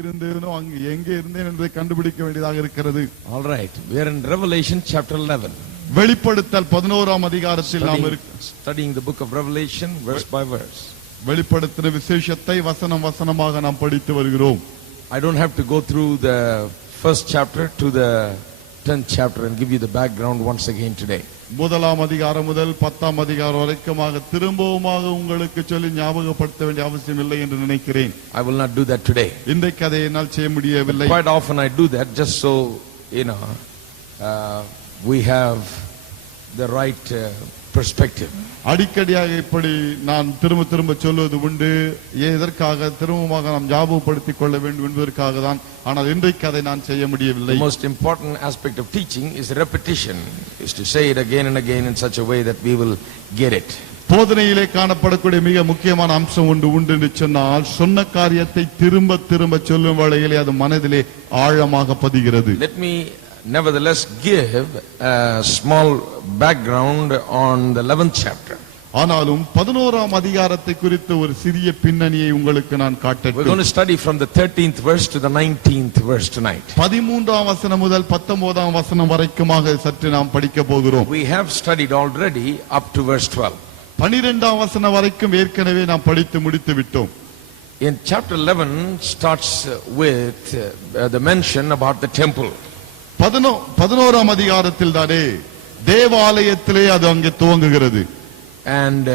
இருந்தேனோ அங்கு எங்கே இருந்தேன் என்பதை கண்டுபிடிக்க வேண்டியதாக இருக்கிறது. All right, we are in Revelation chapter 11. வெளிப்படுத்தல் 11ஆம் அதிகாரத்தில் நாம் studying the book of Revelation verse by verse. வெளிப்படுத்தின விசேஷத்தை வசனம் வசனமாக நாம் படித்து வருகிறோம். I don't have to go through the first chapter to the 10th chapter and give you the background once again today. முதலாம் அதிகாரம் முதல் 10ஆம் அதிகாரம் வரைக்குமாக திரும்பவுமாக உங்களுக்கு சொல்லி ஞாபகப்படுத்த வேண்டிய அவசியம் இல்லை என்று நினைக்கிறேன். I will not do that today. இன்றைக்கு அதை என்னால் செய்ய முடியவில்லை. Quite often I do that just so we have the right perspective. அடிக்கடியாக இப்படி நான் திரும்ப சொல்வது உண்டு. எதற்காக திரும்பமாக நாம் ஞாபகப்படுத்திக் கொள்ள வேண்டும் என்பதற்காக தான். ஆனால் இன்றைக்கு அதை நான் செய்ய முடியவில்லை. The most important aspect of teaching is repetition, is to say it again and again in such a way that we will get it. போதனையிலே காணப்படக்கூடிய மிக முக்கியமான அம்சம் உண்டு என்று சொன்னால் சொன்ன காரியத்தை திரும்ப சொல்லும் வேளையிலே அது மனதிலே ஆழமாக பதிகிறது. Let me nevertheless give a small background on the 11th chapter. ஆனாலும் 11ஆம் அதிகாரத்தை குறித்து ஒரு சிறிய பின்னணியை உங்களுக்கு நான் காட்டட்டும். We're going to study from the 13th verse to the 19th verse tonight. 13ஆம் வசனம் முதல் 19ஆம் வசனம் வரைக்குமாக சற்று நாம் படிக்க போகிறோம். We have studied already up to verse 12. 12ஆம் வசனம் வரைக்கும் ஏற்கனவே நாம் படித்து முடித்து விட்டோம். In chapter 11 starts with the mention about the temple. 11ஆம் அதிகாரத்தில் தானே தேவாலயத்திலே அது அங்கே துவங்குகிறது. And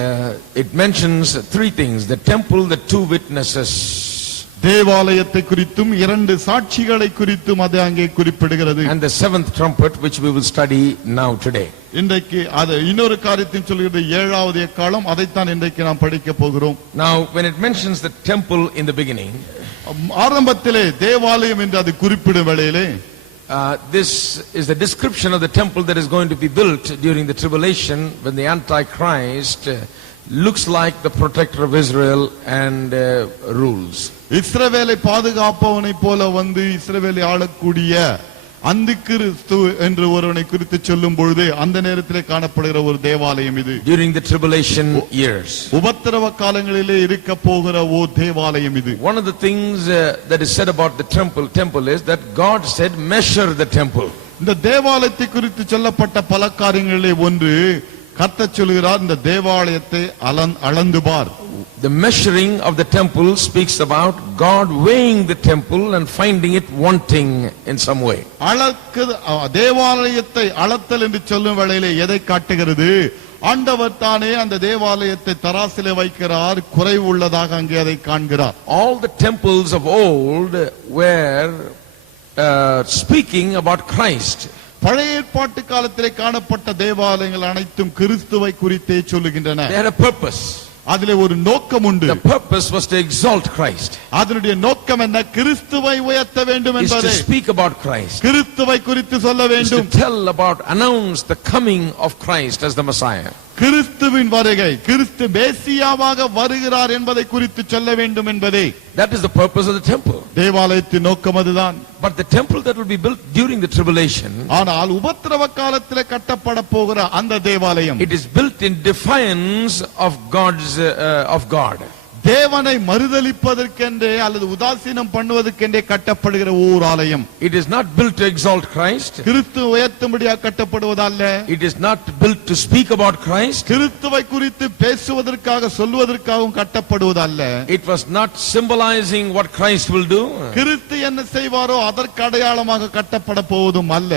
it mentions three things: the temple, the two witnesses. தேவாலயத்தை குறித்தும் இரண்டு சாட்சிகளை குறித்தும் அது அங்கே குறிப்பிடுகிறது. And the seventh trumpet, which we will study now today. இன்றைக்கு அது இன்னொரு காரியத்தையும் சொல்கிறது, ஏழாவது எக்காலம். அதைத்தான் இன்றைக்கு நாம் படிக்க போகிறோம். Now when it mentions the temple in the beginning, ஆரம்பத்திலே தேவாலயம் என்று அது குறிப்பிடும் வேளையிலே this is the description of the temple that is going to be built during the tribulation, when the Antichrist looks like the protector of Israel and rules. இஸ்ரவேலை பாதுகாப்பவனை போல வந்து இஸ்ரவேலை ஆளக்கூடிய அந்திகிறிஸ்து என்று ஒருவனை குறித்து சொல்லும் பொழுது அந்த நேரத்திலே காணப்படுகிற ஒரு தேவாலயம் இது. During the tribulation years, உபத்திரவ காலங்களிலே இருக்க போகிற ஒரு தேவாலயம் இது. One of the things that is said about the temple is that God said, measure the temple. இந்த தேவாலயத்தை குறித்து சொல்லப்பட்ட பல காரியங்களிலே ஒன்று, கர்த்தர் சொல்கிறார், இந்த தேவாலயத்தை அளந்து பார். The measuring of the temple speaks about God weighing the temple and finding it wanting in some way. தேவாலயத்தை அளத்தல் என்று சொல்லும் வேளையிலே எதை காட்டுகிறது? ஆண்டவர் தானே அந்த தேவாலயத்தை தராசிலே வைக்கிறார், குறைவு உள்ளதாக அங்கே அதை காண்கிறார். All the temples of old were speaking about Christ. பழைய ஏற்பாட்டு காலத்திலே காணப்பட்ட தேவாலயங்கள் அனைத்தும் கிறிஸ்துவை குறித்தே சொல்லுகின்றன. They had a purpose. அதிலே ஒரு நோக்கம் உண்டு. The purpose was to exalt Christ. அதனுடைய நோக்கம் என்ன? கிறிஸ்துவை உயர்த்த வேண்டும் என்பதே. Is to speak about Christ. கிறிஸ்துவை குறித்து சொல்ல வேண்டும். Is to tell about, announce the coming of Christ as the Messiah. கிறிஸ்துவின் வருகை, கிறிஸ்து மேசியாவாக வருகிறார் என்பதை குறித்து சொல்ல வேண்டும் என்பதே. That is the purpose of the temple. தேவாலயத்தின் நோக்கம் அதுதான். But the temple that will be built during the tribulation, ஆனால் உபத்திரவ காலத்திலே கட்டப்பட போகிற அந்த தேவாலயம், it is built in defiance of God. தேவனை மறுதலிப்பதற்கென்றே அல்லது உதாசீனம் பண்ணுவதற்கென்றே கட்டப்படுகிற ஓர் ஆலயம். It is not built to exalt Christ. Kristu உயர்த்தும்படியாக கட்டப்படுவதல்ல. It is not built to speak about Christ. கிறிஸ்துவை குறித்து பேசுவதற்காக சொல்வதற்காகவும் கட்டப்படுவதல்ல. It was not symbolizing what Christ will do. கிறிஸ்து என்ன செய்வாரோ அதற்கு அடையாளமாக கட்டப்பட போவதும் அல்ல.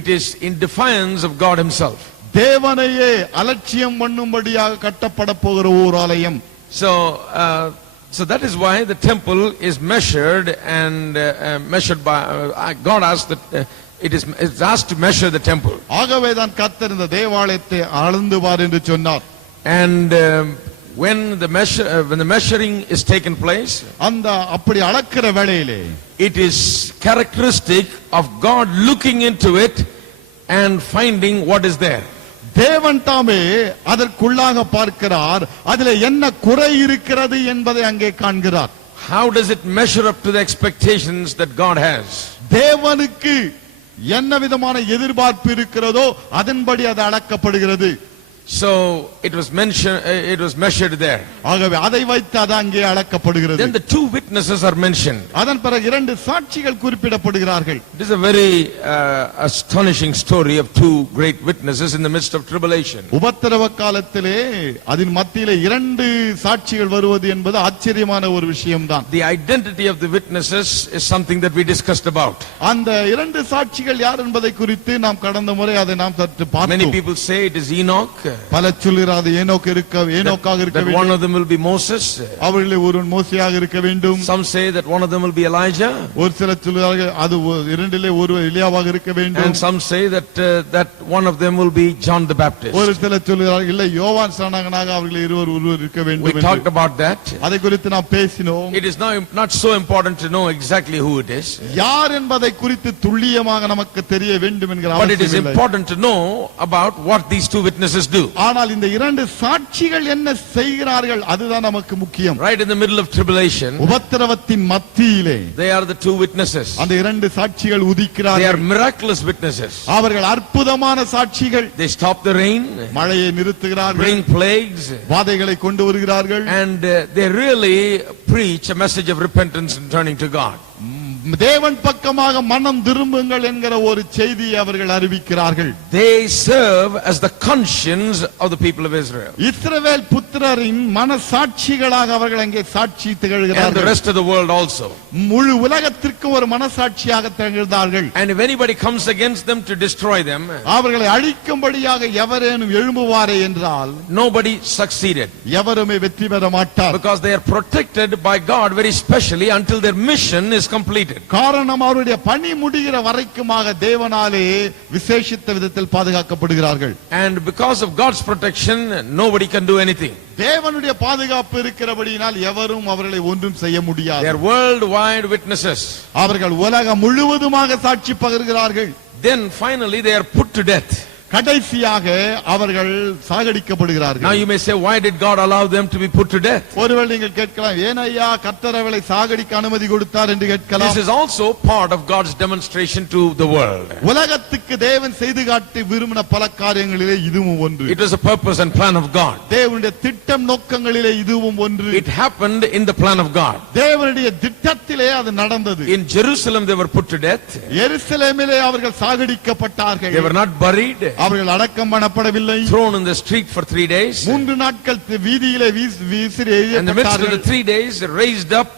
It is in defiance of God himself. தேவனையே அலட்சியம் பண்ணும்படியாக கட்டப்பட போகிற ஓர் ஆலயம். So that is why the temple is measured and measured by God asked that it's asked to measure the temple. ஆகவே தான் கர்த்தர் இந்த தேவாலயத்தை அளந்து பார் என்று சொன்னார். And when the measuring is taken place, அந்த அப்படி அளக்கிற வேளையிலே it is characteristic of God looking into it and finding what is there. தேவன் தாமே அதற்குள்ளாக பார்க்கிறார், அதிலே என்ன குறை இருக்கிறது என்பதை அங்கே காண்கிறார். How does it measure up to the expectations that God has? தேவனுக்கு என்ன விதமான எதிர்பார்ப்பு இருக்கிறதோ அதன்படி அது அளக்கப்படுகிறது. So it was mentioned, it was measured there. ஆகவே அதை வைத்து அது அங்கே அளக்கப்படுகிறது. Then the two witnesses are mentioned. அதன் பிறகு இரண்டு சாட்சிகள் குறிப்பிடப்படுகிறார்கள். It is a very astonishing story of two great witnesses in the midst of tribulation. உபத்திரவ காலத்திலே அதன் மத்தியிலே இரண்டு சாட்சிகள் வருவது என்பது ஆச்சரியமான ஒரு விஷயம்தான். The identity of the witnesses is something that we discussed about. அந்த இரண்டு சாட்சிகள் யார் என்பதை குறித்து நாம் கடந்த முறை அதை நாம் சற்று Many பார்த்தோம். people say it is Enoch. பல சொல்கிறார் ஏனோக்காக இருக்க That one வேண்டும், of them will be Moses. அவர்களில் ஒருவன் மோசேயாக இருக்க வேண்டும். Some say that one of them will be Elijah. ஒரு சிலர் சொல்கிறார்கள் அது இரண்டிலே ஒருவர் எலியாவாக இருக்க வேண்டும். And some say that one of them will be John the Baptist. ஒரு சிலர் சொல்கிறார்கள் இல்லை யோவான் ஸ்நானகனாக அவர்களில் ஒருவர் இருக்க We வேண்டும் talked என்று. about that. அதை குறித்து நாம் பேசினோம். It is now not so important to know exactly who it is. யார் என்பதை குறித்து துல்லியமாக நமக்கு தெரிய வேண்டும் என்கிற But it is அவசியம் இல்லை. important to know about what these two witnesses do. ஆனால் இந்த இரண்டு சாட்சிகள் என்ன செய்கிறார்கள் அதுதான் நமக்கு முக்கியம். Right in the middle of tribulation, உபத்திரவத்தின் மத்தியிலே they are the two witnesses. அந்த இரண்டு சாட்சிகள் They are உதிக்கிறார்கள். miraculous witnesses. அவர்கள் அற்புதமான சாட்சிகள். They stop the rain, மழையை நிறுத்துகிறார்கள், bring plagues, வாதைகளை கொண்டு வருகிறார்கள். and they really preach a message of repentance and turning to God. தேவன் பக்கமாக மனம் திரும்புங்கள் என்கிற ஒரு செய்தியை அவர்கள் அறிவிக்கிறார்கள். They serve as the conscience of the people of Israel. இஸ்ரவேல் புத்திரரின் மனசாட்சிகளாக அவர்கள் அங்கே சாட்சி And the திகழ்கிறார்கள். rest of the world also. முழு உலகத்திற்கு ஒரு மனசாட்சியாக திகழ்ந்தார்கள். And if anybody comes against them to destroy them, அவர்களை அழிக்கும்படியாக எவரேனும் எழும்புவாரே என்றால் nobody succeeded. எவருமே வெற்றி பெற மாட்டார். Because they are protected by God very specially until their mission is completed. காரணம் அவருடைய பணி முடிகிற வரைக்குமாக தேவனாலே விசேஷித்த விதத்தில் பாதுகாக்கப்படுகிறார்கள். And because of God's protection, nobody can do anything. தேவனுடைய பாதுகாப்பு இருக்கிறபடியினால் எவரும் அவர்களை ஒன்றும் செய்ய They முடியாது. are worldwide witnesses. அவர்கள் உலகம் முழுவதுமாக சாட்சி பகர்கிறார்கள். Then finally they are put to death. கடைசியாக அவர்கள் சாகடிக்கப்படுகிறார்கள். Now you may say, why did God allow them to be put to death? ஒருவேளை நீங்கள் கேட்கலாம், ஏன் ஐயா கர்த்தர் அவர்களை சாகடிக்க அனுமதி கொடுத்தார் என்று கேட்கலாம். This is also part of God's demonstration to the world. உலகத்துக்கு தேவன் செய்து காட்டி விரும்பின பல காரியங்களிலே இதுவும் ஒன்று. It was a purpose and plan of God. தேவனுடைய திட்டம் நோக்கங்களிலே இதுவும் ஒன்று. It happened in the plan of God. தேவனுடைய திட்டத்திலே அது நடந்தது. In Jerusalem they were put to death. எருசலேமிலே அவர்கள் சாகடிக்கப்பட்டார்கள். They were not buried, அவர்கள் அடக்கம் பண்ணப்படவில்லை. thrown in the street for 3 days. 3 நாட்கள் வீதியிலே வீசி In the midst of the எறியப்பட்டார்கள். 3 days, raised up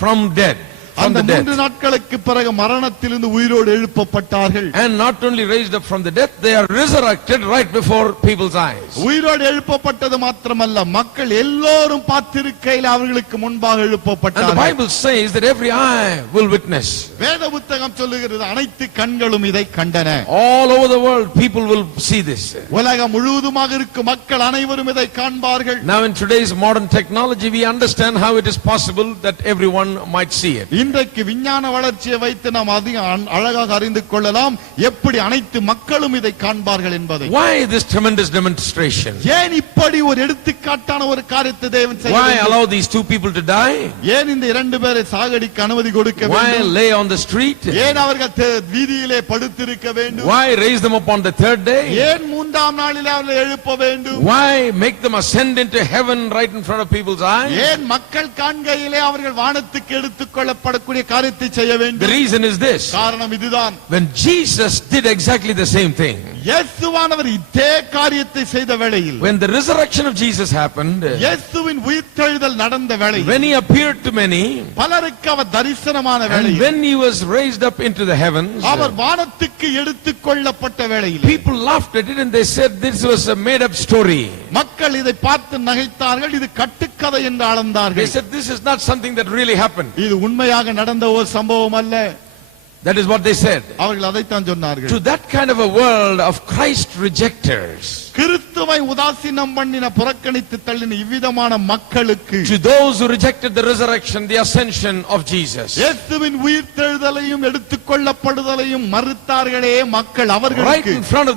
from dead. From அந்த the 3 death. நாட்களுக்கு பிறகு மரணத்திலிருந்து உயிரோடு எழுப்பப்பட்டார்கள். And not only raised up from the death, they are resurrected right before people's eyes. உயிரோடு எழுப்பப்பட்டது மாத்திரமல்ல, மக்கள் எல்லோரும் பார்த்திருக்கையில் அவர்களுக்கு முன்பாக And the எழுப்பப்பட்டார்கள். Bible says that every eye will witness. வேத புத்தகம் சொல்லுகிறது அனைத்து கண்களும் இதை கண்டன. All over the world, people will see this. உலகம் முழுவதுமாக இருக்கும் மக்கள் அனைவரும் இதை காண்பார்கள். Now in today's modern technology, we understand how it is possible that everyone might see it. இன்றைக்கு விஞ்ஞான வளர்ச்சியை வைத்து நாம் அதிக அழகாக அறிந்து கொள்ளலாம் எப்படி அனைத்து மக்களும் இதை காண்பார்கள் என்பதை. Why this tremendous demonstration? ஏன் இப்படி ஒரு எடுத்துக்காட்டான ஒரு காரியத்தை தேவன் Why செய்தார்? allow these two people to die? ஏன் இந்த 2 பேரை சாகடிக்க அனுமதி கொடுக்க Why வேண்டும்? lay on the street? ஏன் அவர்கள் வீதியிலே படுத்திருக்க வேண்டும்? Why raise them up on the 3rd day? ஏன் 3ஆம் நாளிலே அவர்களை எழுப்ப வேண்டும்? Why make them ascend into heaven right in front of people's eyes? ஏன் மக்கள் காண்கையிலே அவர்கள் வானத்துக்கு எடுத்துக்கொள்ளப்படக்கூடிய காரியத்தை செய்ய The வேண்டும்? reason is this. காரணம் இதுதான். When Jesus did exactly the same thing, இயேசுவானவர் இதே காரியத்தை செய்த வேளையில், when the resurrection of Jesus happened, இயேசுவின் உயிர்த்தெழுதல் நடந்த வேளையில், when he appeared to many, பலருக்கு அவர் தரிசனமான and வேளையில், when he was raised up into the heavens, அவர் வானத்துக்கு எடுத்துக்கொள்ளப்பட்ட வேளையில், people laughed at it and they said this was a made up story. மக்கள் இதை பார்த்து நகைத்தார்கள். இது கட்டுக்கதை என்று They அளந்தார்கள். said this is not something that really happened. இது உண்மையாக நடந்த ஒரு சம்பவம் அல்ல. That is what they said. அவர்கள் அதைத்தான் சொன்னார்கள். To that kind of a world of Christ rejectors, கிறிஸ்துவை உதாசீனம் பண்ணின புறக்கணித்து தள்ளின இவ்விதமான மக்களுக்கு, to those who rejected the resurrection, the ascension of Jesus, இயேசுவின் உயிர்த்தெழுதலையும் எடுத்துக்கொள்ளப்படுதலையும் மறுத்தார்களே மக்கள், right அவர்களுக்கு in front of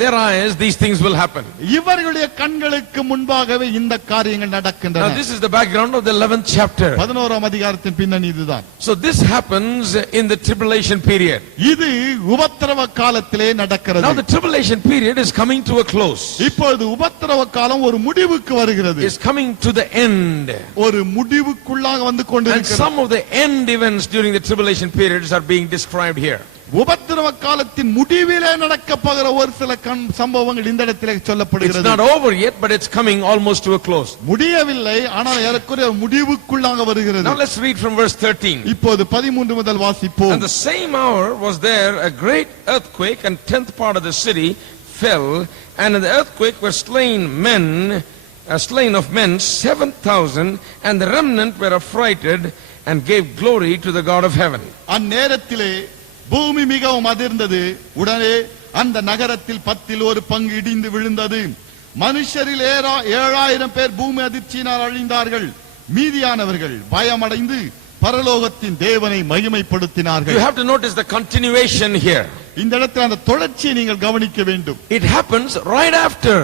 their eyes, these things will happen. இவர்களுடைய கண்களுக்கு முன்பாகவே இந்த காரியங்கள் Now நடக்கின்றன. this is the background of the 11th chapter. 11ஆம் அதிகாரத்தின் பின்னணி இதுதான். So this happens in the tribulation period. இது உபத்திரவ காலத்திலே Now நடக்கிறது. the tribulation period is coming to a close. இப்பொழுது உபத்திரவ காலம் ஒரு முடிவுக்கு வருகிறது. is coming to the end. ஒரு முடிவுக்குள்ளாக வந்து And கொண்டிருக்கிறது. some of the end events during the tribulation periods are being described here. உபத்திரவ காலத்தின் முடிவிலே நடக்க போகிற ஒரு சில சம்பவங்கள் இந்த இடத்திலே It's சொல்லப்படுகிறது. not over yet, but it's coming almost to a close. முடியவில்லை, ஆனால் ஏறக்குறைய முடிவுக்குள்ளாக வருகிறது. Now let's read from verse 13. இப்போது 13 முதல் வாசிப்போம். And the same hour was there a great earthquake, and 10th part of the city fell, and in the earthquake were slain of men 7,000, and the remnant were affrighted and gave glory to the God of heaven. அந்நேரத்திலே பூமி மிகவும் அதிர்ந்தது. உடனே அந்த நகரத்தில் 10 ஒரு பங்கு இடிந்து விழுந்தது. மனுஷரில் 7,000 பேர் பூமி அதிர்ச்சியினால் அழிந்தார்கள். மீதியானவர்கள் பயமடைந்து பரலோகத்தின் தேவனை மகிமைப்படுத்தினார்கள். You have to notice the continuation here. இந்த இடத்தில் அந்த தொடர்ச்சியை நீங்கள் கவனிக்க வேண்டும். It happens right after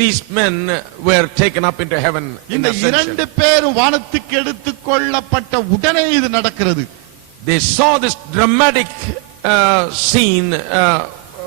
these men were taken up into heaven in இந்த ascension. 2 பேரும் வானத்துக்கு எடுத்துக் கொள்ளப்பட்ட உடனே இது நடக்கிறது. They saw this dramatic scene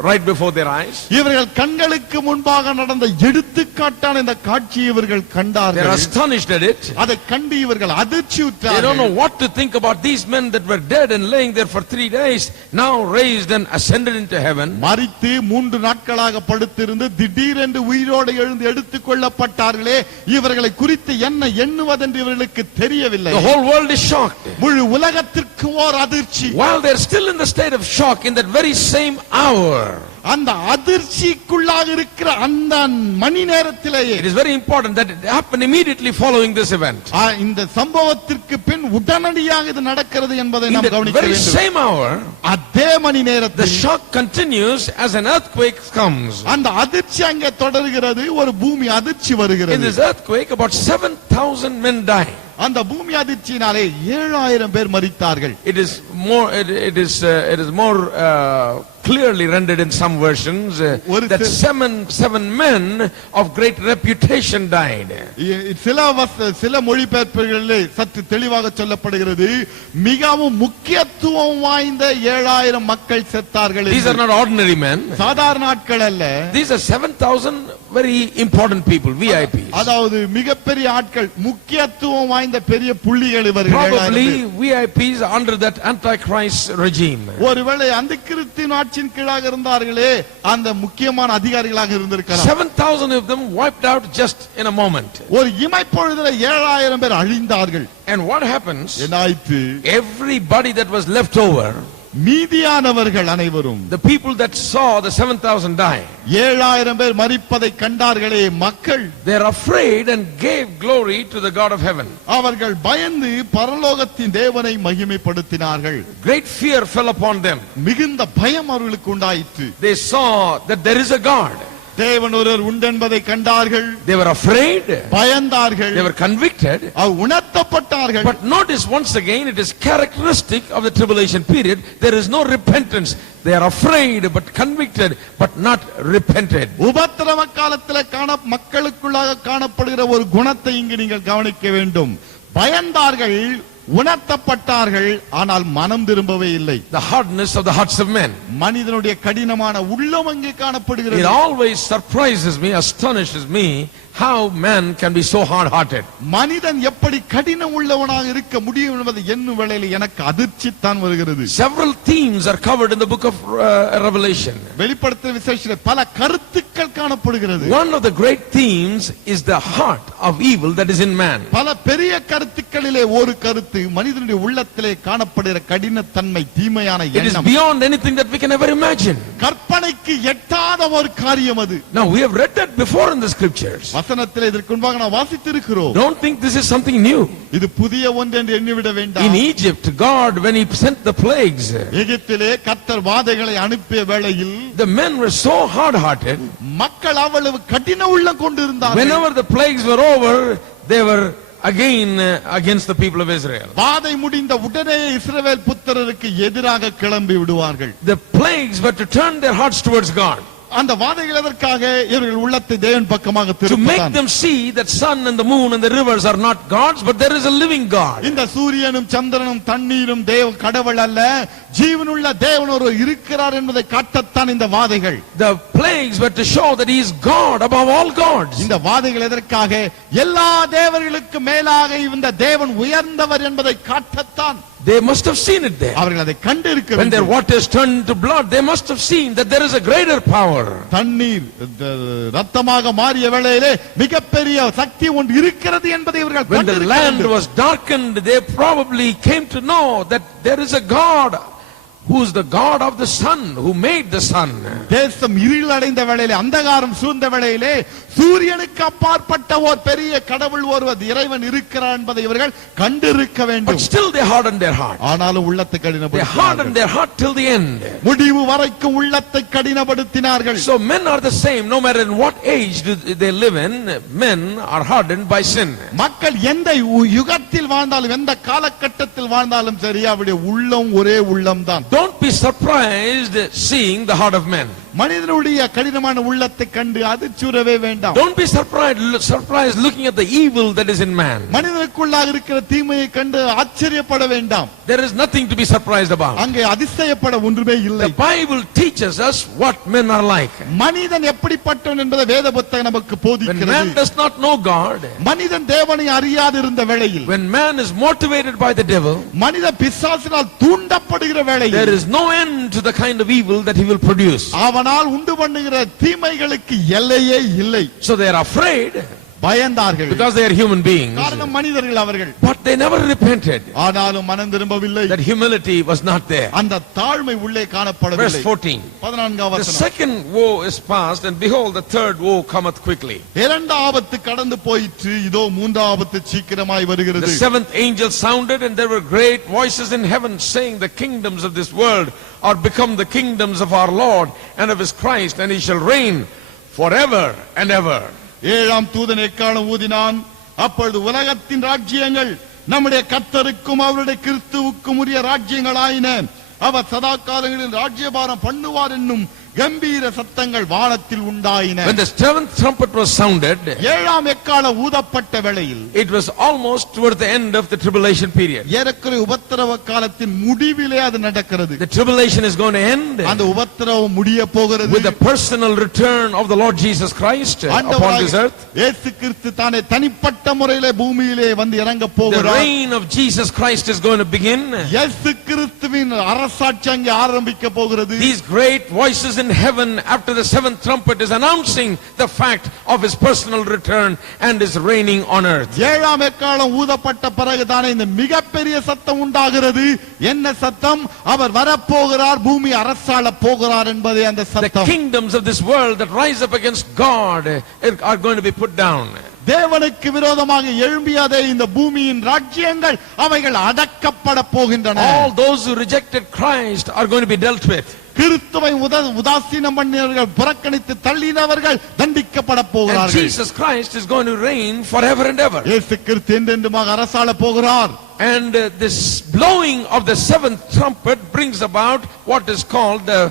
right before their eyes. இவர்கள் கண்களுக்கு முன்பாக நடந்த எடுத்துக்காட்டான இந்த காட்சியை இவர்கள் They are கண்டார்கள். astonished at it. அதை கண்டு இவர்கள் அதிர்ச்சி They don't உற்றார்கள். know what to think about these men that were dead and laying there for 3 days, now raised and ascended into heaven. மரித்து 3 நாட்களாக படுத்திருந்து திடீரென்று உயிரோடு எழுந்து எடுத்துக் கொள்ளப்பட்டார்களே, இவர்களை குறித்து என்ன எண்ணுவதென்று இவர்களுக்கு தெரியவில்லை. The whole world is shocked. முழு உலகத்திற்கு ஓர் அதிர்ச்சி. While they're still in the state of shock, in that very same hour, அந்த அதிர்ச்சிக்குள்ளாக இருக்கிற அந்த மணி நேரத்திலேயே it is very important that it happened immediately following this event. இந்த சம்பவத்திற்கு பின் உடனடியாக இது நடக்கிறது என்பதை In நாம் that கவனிக்க very வேண்டும். same hour, அதே மணி the நேரத்தில் shock continues as an earthquake comes. அந்த அதிர்ச்சி அங்கே தொடர்கிறது. ஒரு பூமி அதிர்ச்சி In வருகிறது. this earthquake, about 7,000 men die. அந்த பூமி அதிர்ச்சியினாலே 7,000 பேர் மரித்தார்கள். It is more clearly rendered in some versions that seven men of great reputation died. சில மொழிபெயர்ப்புகளிலே சற்று தெளிவாக சொல்லப்படுகிறது, மிகவும் முக்கியத்துவம் வாய்ந்த 7,000 மக்கள் செத்தார்கள். These are not ordinary men. சாதாரண ஆட்கள் அல்ல. These are 7,000 very important people, VIPs. அதாவது மிகப்பெரிய ஆட்கள், முக்கியத்துவம் வாய்ந்த பெரிய புள்ளிகள் இவர்கள். Probably VIPs under that Antichrist regime. ஒருவேளை அந்திகிறிஸ்துவின் ஆட்சியின் கீழாக இருந்தார்களே, அந்த முக்கியமான அதிகாரிகளாக இருந்திருக்கலாம். 7,000 of them wiped out just in a moment. ஒரு இமைப்பொழுதுல 7,000 பேர் அழிந்தார்கள். And what happens? என்னாயிற்று? Everybody that was left over, மீதியானவர்கள் அனைவரும், the people that saw the 7,000 die, 7,000 பேர் மரிப்பதை கண்டார்களே மக்கள், they are afraid and gave glory to the God of heaven. அவர்கள் பயந்து பரலோகத்தின் தேவனை மகிமைப்படுத்தினார்கள். Great fear fell upon them. மிகுந்த பயம் அவர்களுக்கு உண்டாயிற்று. They saw that there is a God. தேவன் ஒருவர் உண்டென்பதை கண்டார்கள். They were afraid. பயந்தார்கள். They were convicted. உணர்த்தப்பட்டார்கள். But notice once again, it is characteristic of the tribulation period. There is no repentance. They are afraid but convicted but not repented. உபத்திரவ காலத்தில் மக்களுக்குள்ளாக காணப்படுகிற ஒரு குணத்தை இங்கு நீங்கள் கவனிக்க வேண்டும். பயந்தார்கள், உணர்த்தப்பட்டார்கள், ஆனால் மனம் திரும்பவே இல்லை. The hardness of the hearts of men. மனிதனுடைய கடினமான உள்ளம் அங்கே காணப்படுகிறது. It always surprises me, astonishes me how man can be so hard-hearted. மனிதன் எப்படி கடினம் உள்ளவனாக இருக்க முடியும் என்பது என்னும் வேளையில் எனக்கு அதிர்ச்சி தான் வருகிறது. Several themes are covered in the book of Revelation. வெளிப்படுத்தின விசேஷத்தில் பல கருத்துக்கள் காணப்படுகிறது. One of the great themes is the heart of evil that is in man. பல பெரிய கருத்துக்களிலே ஒரு கருத்து மனிதனுடைய உள்ளத்திலே காணப்படுகிற கடினத்தன்மை, தீமையான It is எண்ணம். beyond anything that we can ever imagine. கற்பனைக்கு எட்டாத ஒரு காரியம் அது. Now we have read that before in the scriptures. வசனத்திலே இதற்கு முன்பாக நாம் வாசித்திருக்கிறோம். Don't think this is something new. இது புதிய ஒன்று என்று எண்ணிவிட வேண்டாம். In Egypt, God, when he sent the plagues, எகிப்திலே கர்த்தர் வாதைகளை அனுப்பிய வேளையில் the men were so hard-hearted. மக்கள் அவ்வளவு கடின உள்ளம் கொண்டிருந்தார்கள். Whenever the plagues were over, they were again against the people of Israel. வாதை முடிந்த உடனே இஸ்ரவேல் புத்திரருக்கு எதிராக கிளம்பி விடுவார்கள். The plagues were to turn their hearts towards God. அந்த வாதைகள் எதற்காக? இவர்கள் உள்ளத்தை தேவன் பக்கமாக To make திருப்புதான். them see that sun and the moon and the rivers are not gods, but there is a living God. இந்த சூரியனும் சந்திரனும் தண்ணீரும் கடவுள் அல்ல, ஜீவனுள்ள தேவன் ஒரு இருக்கிறார் என்பதை காட்டத்தான் இந்த வாதைகள். The plagues were to show that he is God above all gods. இந்த வாதைகள் எதற்காக? எல்லா தேவர்களுக்கு மேலாக இந்த தேவன் உயர்ந்தவர் என்பதை காட்டத்தான். They must have seen it there. அவர்கள் அதை கண்டு இருக்க When their வேண்டும். waters turned to blood, they must have seen that there is a greater power. தண்ணீர் ரத்தமாக மாறிய வேளையிலே மிகப்பெரிய சக்தி ஒன்று இருக்கிறது என்பதை இவர்கள் When the கண்டிருக்க land வேண்டும். was darkened, they probably came to know that there is a God who is the God of the sun, who made the sun. தேசம் இருள் அடைந்த வேளையிலே, அந்தகாரம் சூழ்ந்த வேளையிலே சூரியனுக்கு அப்பாற்பட்ட ஒரு பெரிய கடவுள் ஒருவர் இறைவன் இருக்கிறார் என்பதை இவர்கள் கண்டிருக்க But வேண்டும். still they hardened their heart. ஆனாலும் உள்ளத்தை They hardened கடினப்படுத்தினார்கள். their heart till the end. முடிவு வரைக்கும் உள்ளத்தை கடினப்படுத்தினார்கள். So men are the same, no matter in what age do they live in, men are hardened by sin. மக்கள் எந்த யுகத்தில் வாழ்ந்தாலும் எந்த காலகட்டத்தில் வாழ்ந்தாலும் சரி, அவருடைய உள்ளம் ஒரே உள்ளம்தான். Don't be surprised seeing the heart of men. மனிதனுடைய கடினமான உள்ளத்தை கண்டு அதிர்ச்சுறவே வேண்டாம். Don't be surprised looking at the evil that is in man. மனிதனுக்குள்ளாக இருக்கிற தீமையை கண்டு ஆச்சரியப்பட வேண்டாம். There is nothing to be surprised about. அங்கே அதிசயப்பட ஒன்றுமே இல்லை. The Bible teaches us what men are like. மனிதன் எப்படிப்பட்டவன் என்பதை வேத புத்தகம் நமக்கு When man போதிக்கிறது. does not know God, மனிதன் தேவனை அறியாதிருந்த வேளையில், when man is motivated by the devil, மனித பிசாசினால் தூண்டப்படுகிற there வேளையில் is no end to the kind of evil that he will produce. அவனால் உண்டு பண்ணுகிற தீமைகளுக்கு எல்லையே இல்லை. So they are afraid பயந்தார்கள். because they are human beings. காரணம் மனிதர்கள் அவர்கள். But they never repented. ஆனாலும் மனம் திரும்பவில்லை. That humility was not there. அந்த தாழ்மை உள்ளே Verse காணப்படவில்லை. 14. 14ஆம் The வசனம். second woe is past, and behold, the third woe cometh quickly. இரண்டாம் ஆபத்து கடந்து போயிற்று, இதோ மூன்றாம் ஆபத்து சீக்கிரமாய் The வருகிறது. seventh angel sounded, and there were great voices in heaven saying, the kingdoms of this world are become the kingdoms of our Lord and of his Christ, and he shall reign forever and ever. ஏழாம் தூதன் எக்காளம் ஊதினான். அப்பொழுது உலகத்தின் ராஜ்யங்கள் நம்முடைய கர்த்தருக்கும் அவருடைய கிறிஸ்துவுக்கும் உரிய ராஜ்யங்களாயின. அவர் சதா காலங்களில் ராஜ்யபாரம் பண்ணுவார் என்னும் கம்பீர சத்தங்கள் வானத்தில் உண்டாயின. When the seventh trumpet was sounded, ஏழாம் எக்காளம் ஊதப்பட்ட வேளையில் it was almost toward the end of the tribulation period. ஏறக்குறைய உபத்திரவ காலத்தின் முடிவிலே அது நடக்கிறது. The tribulation is going to end அந்த உபத்திரவம் முடிய போகிறது. with the personal return of the Lord Jesus Christ upon this earth. இயேசு கிறிஸ்து தானே தனிப்பட்ட முறையிலே பூமியிலே வந்து இறங்க The போகிறார். reign of Jesus Christ is going to begin. இயேசு கிறிஸ்துவின் அரசாட்சி அங்கே ஆரம்பிக்க போகிறது. These great voices in heaven after the seventh trumpet is announcing the fact of his personal return and his reigning on earth. ஏழாம் எக்காளம் ஊதப்பட்ட பிறகுதானே இந்த மிகப்பெரிய சத்தம் உண்டாகிறது. என்ன சத்தம்? அவர் வரப்போகிறார், பூமி அரசாள போகிறார் என்பதே அந்த The சத்தம். kingdoms of this world that rise up against God are going to be put down. தேவனுக்கு விரோதமாக எழும்பியதே இந்த பூமியின் ராஜ்யங்கள் அவைகள் அடக்கப்பட போகின்றன. All those who rejected Christ are going to be dealt with. கிறிஸ்துவை உதாசீனம் பண்ணினவர்கள், புறக்கணித்து தள்ளினவர்கள் தண்டிக்கப்பட And போகிறார்கள். Jesus Christ is going to reign forever and ever. இயேசு கிறிஸ்து என்றென்றுமாக அரசாள போகிறார். And this blowing of the seventh trumpet brings about what is called the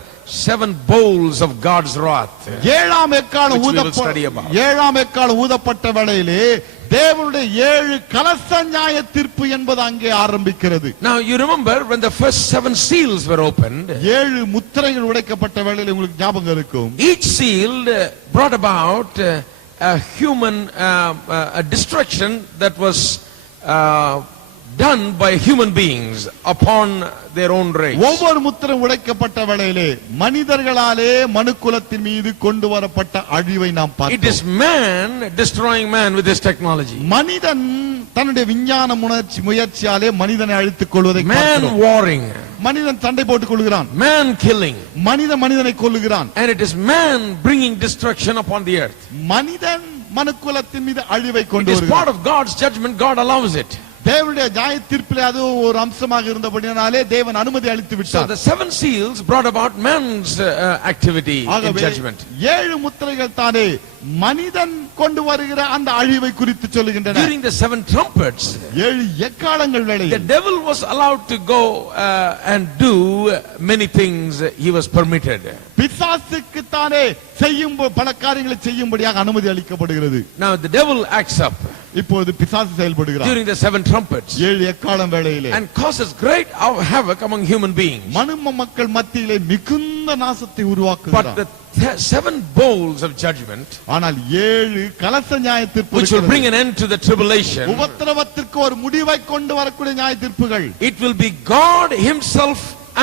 seven bowls of God's wrath. ஏழாம் எக்காளம் Which we will study about. ஏழாம் எக்காளம் ஊதப்பட்ட வேளையிலே தேவனுடைய ஏழு கலச நியாய தீர்ப்பு என்பது அங்கே ஆரம்பிக்கிறது. Now you remember when the first seven seals were opened, ஏழு முத்திரைகள் உடைக்கப்பட்ட வேளையிலே உங்களுக்கு ஞாபகம் இருக்கும். each seal brought about a human a destruction that was done by human beings upon their own race. ஒவ்வொரு முத்திரை உடைக்கப்பட்ட வேளையிலே மனிதர்களாலே மனுக்குலத்தின் மீது கொண்டு வரப்பட்ட அழிவை நாம் It பார்த்தோம். is man destroying man with his technology. மனிதன் தன்னுடைய விஞ்ஞான முயற்சியாலே மனிதனை அழித்துக் கொள்வதை Man பார்க்கிறோம். warring, மனிதன் சண்டை போட்டுக் கொள்கிறான். man killing, மனிதனை கொல்லுகிறான். and it is man bringing destruction upon the earth. மனிதன் மனுக்குலத்தின் மீது அழிவை It கொண்டு is part வருகிறான். of God's judgment. God allows it. தேவனுடைய நியாய தீர்ப்பிலே அது ஒரு அம்சமாக இருந்தபடியாலே தேவன் அனுமதி அளித்து So விட்டார். the seven seals brought about man's activity in ஆகவே judgment. ஏழு முத்திரைகள் தானே மனிதன் கொண்டு வருகிற அந்த அழிவை குறித்து சொல்லுகின்றன. During the 7 trumpets, 7 எக்காளங்கள் the வேளையில் devil was allowed to go and do many things he was permitted. பிசாசுக்கு தானே செய்யும் பல காரியங்களை செய்யும்படியாக அனுமதி அளிக்கப்படுகிறது. Now the devil acts up இப்போது பிசாசு செயல்படுகிறார் during the 7 trumpets 7 எக்காளம் வேளையிலே and causes great havoc among human beings. மனும மக்கள் மத்தியிலே மிகுந்த நாசத்தை But உருவாக்குகிறார். the 7 bowls of judgment, ஆனால் 7 கலச நியாய which will bring தீர்ப்புகள், an end to the tribulation, உபத்திரவத்திற்கு ஒரு முடிவை கொண்டு வரக்கூடிய நியாய தீர்ப்புகள், it will be God himself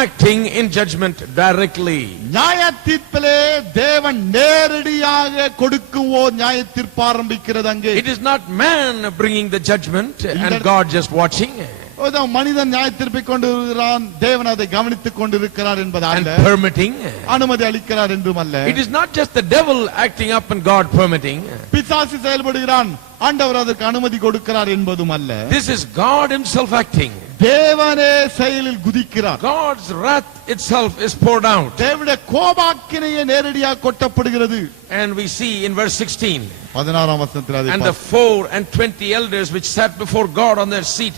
acting in judgment directly. நியாய தீர்ப்பிலே தேவன் நேரடியாக கொடுக்கும் ஓர் நியாய தீர்ப்பு ஆரம்பிக்கிறது அங்கே. It is not man bringing the judgment and God just watching அதான் மனிதன் நியாய தீர்ப்பை கொண்டு வருகிறான், தேவன் அதை கவனித்துக் கொண்டிருக்கிறார் and என்பதால் permitting. அனுமதி அளிக்கிறார் என்றும் அல்ல. It is not just the devil acting up and God permitting. பிசாசு செயல்படுகிறான், ஆண்டவர் அதற்கு அனுமதி கொடுக்கிறார் என்பதும் அல்ல. This is God himself acting. தேவனே செயலில் குதிக்கிறார். God's wrath itself is poured out. தேவனுடைய கோபாக்கினையே நேரடியாக கொட்டப்படுகிறது. And we see in verse 16, 16ஆம் வசனத்தில் அதை and the 24 elders which sat before God on their seat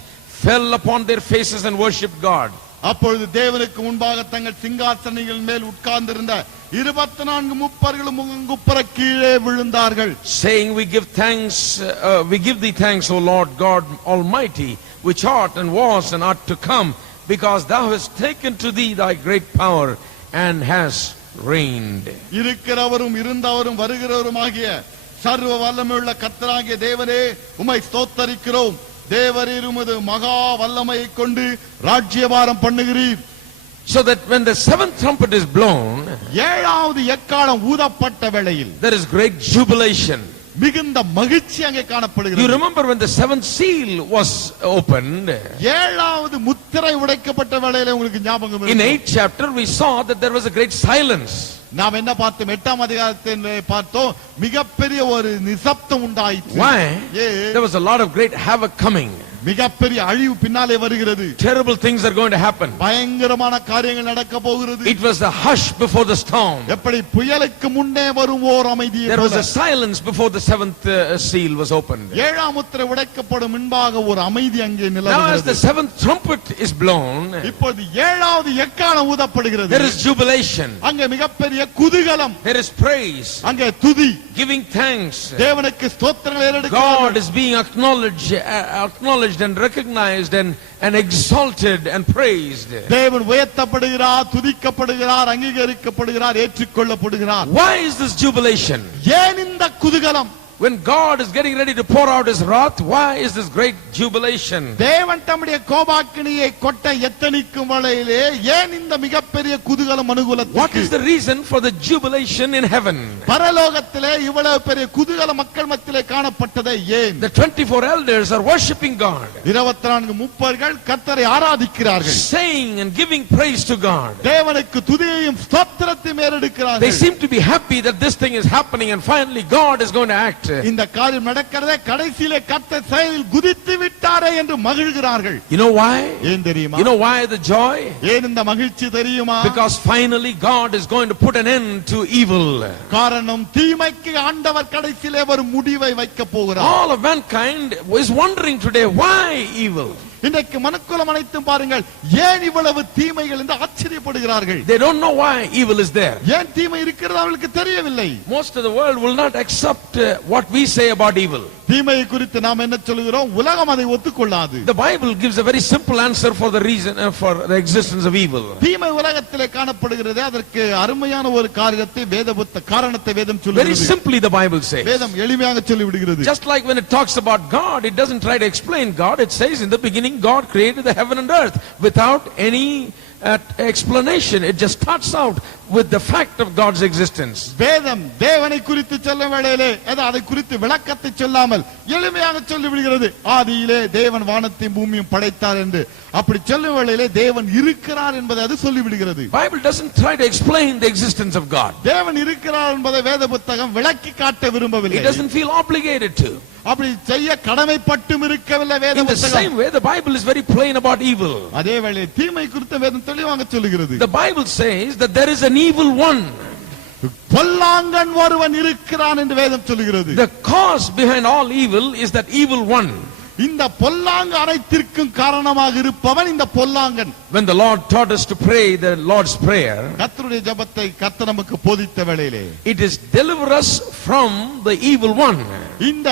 fell upon their faces and worshipped God. அப்பொழுது தேவனுக்கு முன்பாக தங்கள் சிங்காசனங்கள் மேல் உட்கார்ந்திருந்த 24 முப்பர்களும் முகங்குப்புற கீழே விழுந்தார்கள். Saying, we give thee thanks, O Lord God Almighty, which art and was and art to come, because thou hast taken to thee thy great power and hast reigned. இருக்கிறவரும் இருந்தவரும் வருகிறவருமாகிய சர்வ வல்லமையுள்ள கர்த்தராகிய தேவனே, உம்மை ஸ்தோத்தரிக்கிறோம். தேவரீர் உமது மகா வல்லமையை கொண்டு ராஜ்யபாரம் பண்ணுகிறீர். So that when the 7th trumpet is blown, 7வது எக்காளம் ஊதப்பட்ட வேளையில் there is great jubilation. மிகுந்த மகிழ்ச்சி அங்கே You காணப்படுகிறது. remember when the 7th seal was opened, 7வது முத்திரை உடைக்கப்பட்ட வேளையில உங்களுக்கு ஞாபகம் in இருக்கும். 8th chapter we saw that there was a great silence. நாம் என்ன பார்த்தோம்? 8ஆம் அதிகாரத்தில் பார்த்தோம், மிகப்பெரிய ஒரு நிசப்தம் உண்டாயிற்று. Why? ஏன்? There was a lot of great havoc coming. மிகப்பெரிய அழிவு பின்னாலே வருகிறது. Terrible things are going to happen. பயங்கரமான காரியங்கள் நடக்க போகிறது. It was the hush before the storm. எப்படி புயலுக்கு முன்னே வரும் ஓர் அமைதியை There was போல a silence before the 7th seal was opened. 7ஆம் முத்திரை உடைக்கப்படும் முன்பாக ஒரு அமைதி அங்கே Now as the நிலவுகிறது. 7th trumpet is blown, இப்போது 7வது எக்காளம் ஊதப்படுகிறது. there is jubilation, அங்கே மிகப்பெரிய குதூகலம், there is praise, அங்கே துதி, giving thanks. தேவனுக்கு ஸ்தோத்திரங்கள் God ஏறெடுக்கிறார்கள். is being acknowledged and recognized and exalted and praised. தேவன் உயர்த்தப்படுகிறார், துதிக்கப்படுகிறார், அங்கீகரிக்கப்படுகிறார், ஏற்றுக்கொள்ளப்படுகிறார். Why is this jubilation? ஏன் இந்த குதூகலம்? When God is getting ready to pour out his wrath, why is this great jubilation? தேவன் தம்முடைய கோபாக்கினியை கொட்ட எத்தனிக்கும் வேளையிலே ஏன் இந்த மிகப்பெரிய குதூகலம் What அனுகூலத்துக்கு? is the reason for the jubilation in heaven? பரலோகத்திலே இவ்வளவு பெரிய குதூகல மக்கள் மத்தியிலே காணப்பட்டதை ஏன்? The 24 elders are worshiping God, 24 முப்பர்கள் கர்த்தரை ஆராதிக்கிறார்கள். saying and giving praise to God. தேவனுக்கு துதியையும் ஸ்தோத்திரத்தையும் They ஏறெடுக்கிறார்கள். seem to be happy that this thing is happening and finally God is going to act. இந்த காரியம் நடக்கிறதே கடைசியிலே கர்த்தர் செயலில் குதித்து விட்டாரே என்று மகிழ்கிறார்கள். You know why? ஏன் தெரியுமா? You know why the joy? ஏன் இந்த மகிழ்ச்சி தெரியுமா? Because finally God is going to put an end to evil. காரணம் தீமைக்கு ஆண்டவர் கடைசியிலே ஒரு முடிவை வைக்க போகிறார். All of mankind is wondering today, why evil? இன்றைக்கு மனுக்குலம் அனைத்தும் பாருங்கள், ஏன் இவ்வளவு தீமைகள் என்று ஆச்சரியப்படுகிறார்கள். They don't know why evil is there. ஏன் தீமை இருக்கிறது அவர்களுக்கு தெரியவில்லை. Most of the world will not accept what we say about evil. தீமையை குறித்து நாம் என்ன சொல்கிறோம்? உலகம் அதை ஒத்துக்கொள்ளாது. The Bible gives a very simple answer for the reason for the existence of evil. தீமை உலகத்திலே காணப்படுகிறது, அதற்கு அருமையான ஒரு காரணத்தை வேதம் Very சொல்கிறது. simply the Bible says. வேதம் எளிமையாக சொல்லி விடுகிறது. Just like when it talks about God, it doesn't try to explain God. It says in the beginning God created the heaven and earth without any explanation. It just starts out with the fact of God's existence. வேதம் தேவனை குறித்து சொல்லும் வேளையிலே அதை குறித்து விளக்கத்தை சொல்லாமல் எளிமையாக சொல்லி விடுகிறது. ஆதியிலே தேவன் வானத்தையும் பூமியும் படைத்தார் என்று. அப்படி சொல்லும் வேளையிலே தேவன் இருக்கிறார் என்பதை அது சொல்லி விடுகிறது. Bible doesn't try to explain the existence of God. தேவன் இருக்கிறார் என்பதை வேத புத்தகம் விளக்கி காட்ட விரும்பவில்லை. It doesn't feel obligated to. அப்படி செய்ய கடமைப்பட்டும் இருக்கவில்லை வேத In the புத்தகம். same way, the Bible is very plain about evil. அதே வேளை தீமை குறித்து வேதம் தெளிவாக சொல்லுகிறது. The Bible says that there is an evil one. பொல்லாங்கன் ஒருவன் இருக்கிறான் என்று வேதம் சொல்கிறது. The cause behind all evil is that evil one. இந்த பொல்லாங்கு அனைத்திற்கும் காரணமாக இருப்பவன் இந்த பொல்லாங்கன். When the Lord taught us to pray the Lord's Prayer, கர்த்தருடைய ஜெபத்தை கர்த்தர் நமக்கு போதித்த வேளையிலே, it is deliver us from the evil one. இந்த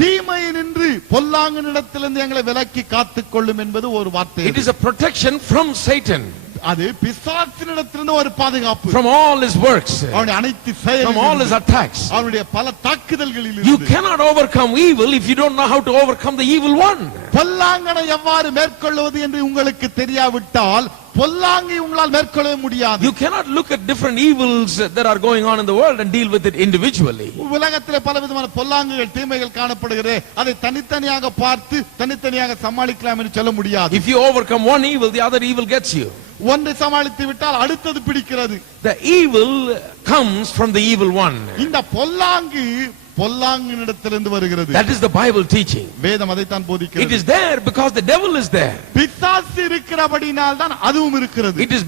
தீமையினின்று பொல்லாங்கனிடத்திலிருந்து எங்களை விலக்கி காத்துக் கொள்ளும் என்பது ஒரு வார்த்தை. It is a protection from Satan, அது பிசாசினிடத்திலிருந்து ஒரு பாதுகாப்பு. from all his works, அவனுடைய அனைத்து from all his செயல்களிலிருந்து, attacks. அவனுடைய பல தாக்குதல்களில் You இருந்து. cannot overcome evil if you don't know how to overcome the evil one. பொல்லாங்கனை எவ்வாறு மேற்கொள்வது என்று உங்களுக்கு தெரியாவிட்டால் பொல்லாங்கை உங்களால் மேற்கொள்ள முடியாது. You cannot look at different evils that are going on in the world and deal with it individually. உலகத்திலே பலவிதமான பொல்லாங்குகள் தீமைகள் காணப்படுகிறது. அதை தனித்தனியாக பார்த்து தனித்தனியாக சமாளிக்கலாம் என்று சொல்ல முடியாது. If you overcome one evil, the other evil gets you. ஒன்றை சமாளித்து விட்டால் அடுத்தது பிடிக்கிறது. The evil comes from the evil one. இந்த பொல்லாங்கு பொல்லாங்கினிடத்திலிருந்து வருகிறது. That is the Bible teaching. வேதம் அதைத்தான் It போதிக்கிறது. is there because the devil is there. பிசாசு இருக்கிறபடினால் தான் அதுவும் இருக்கிறது. It is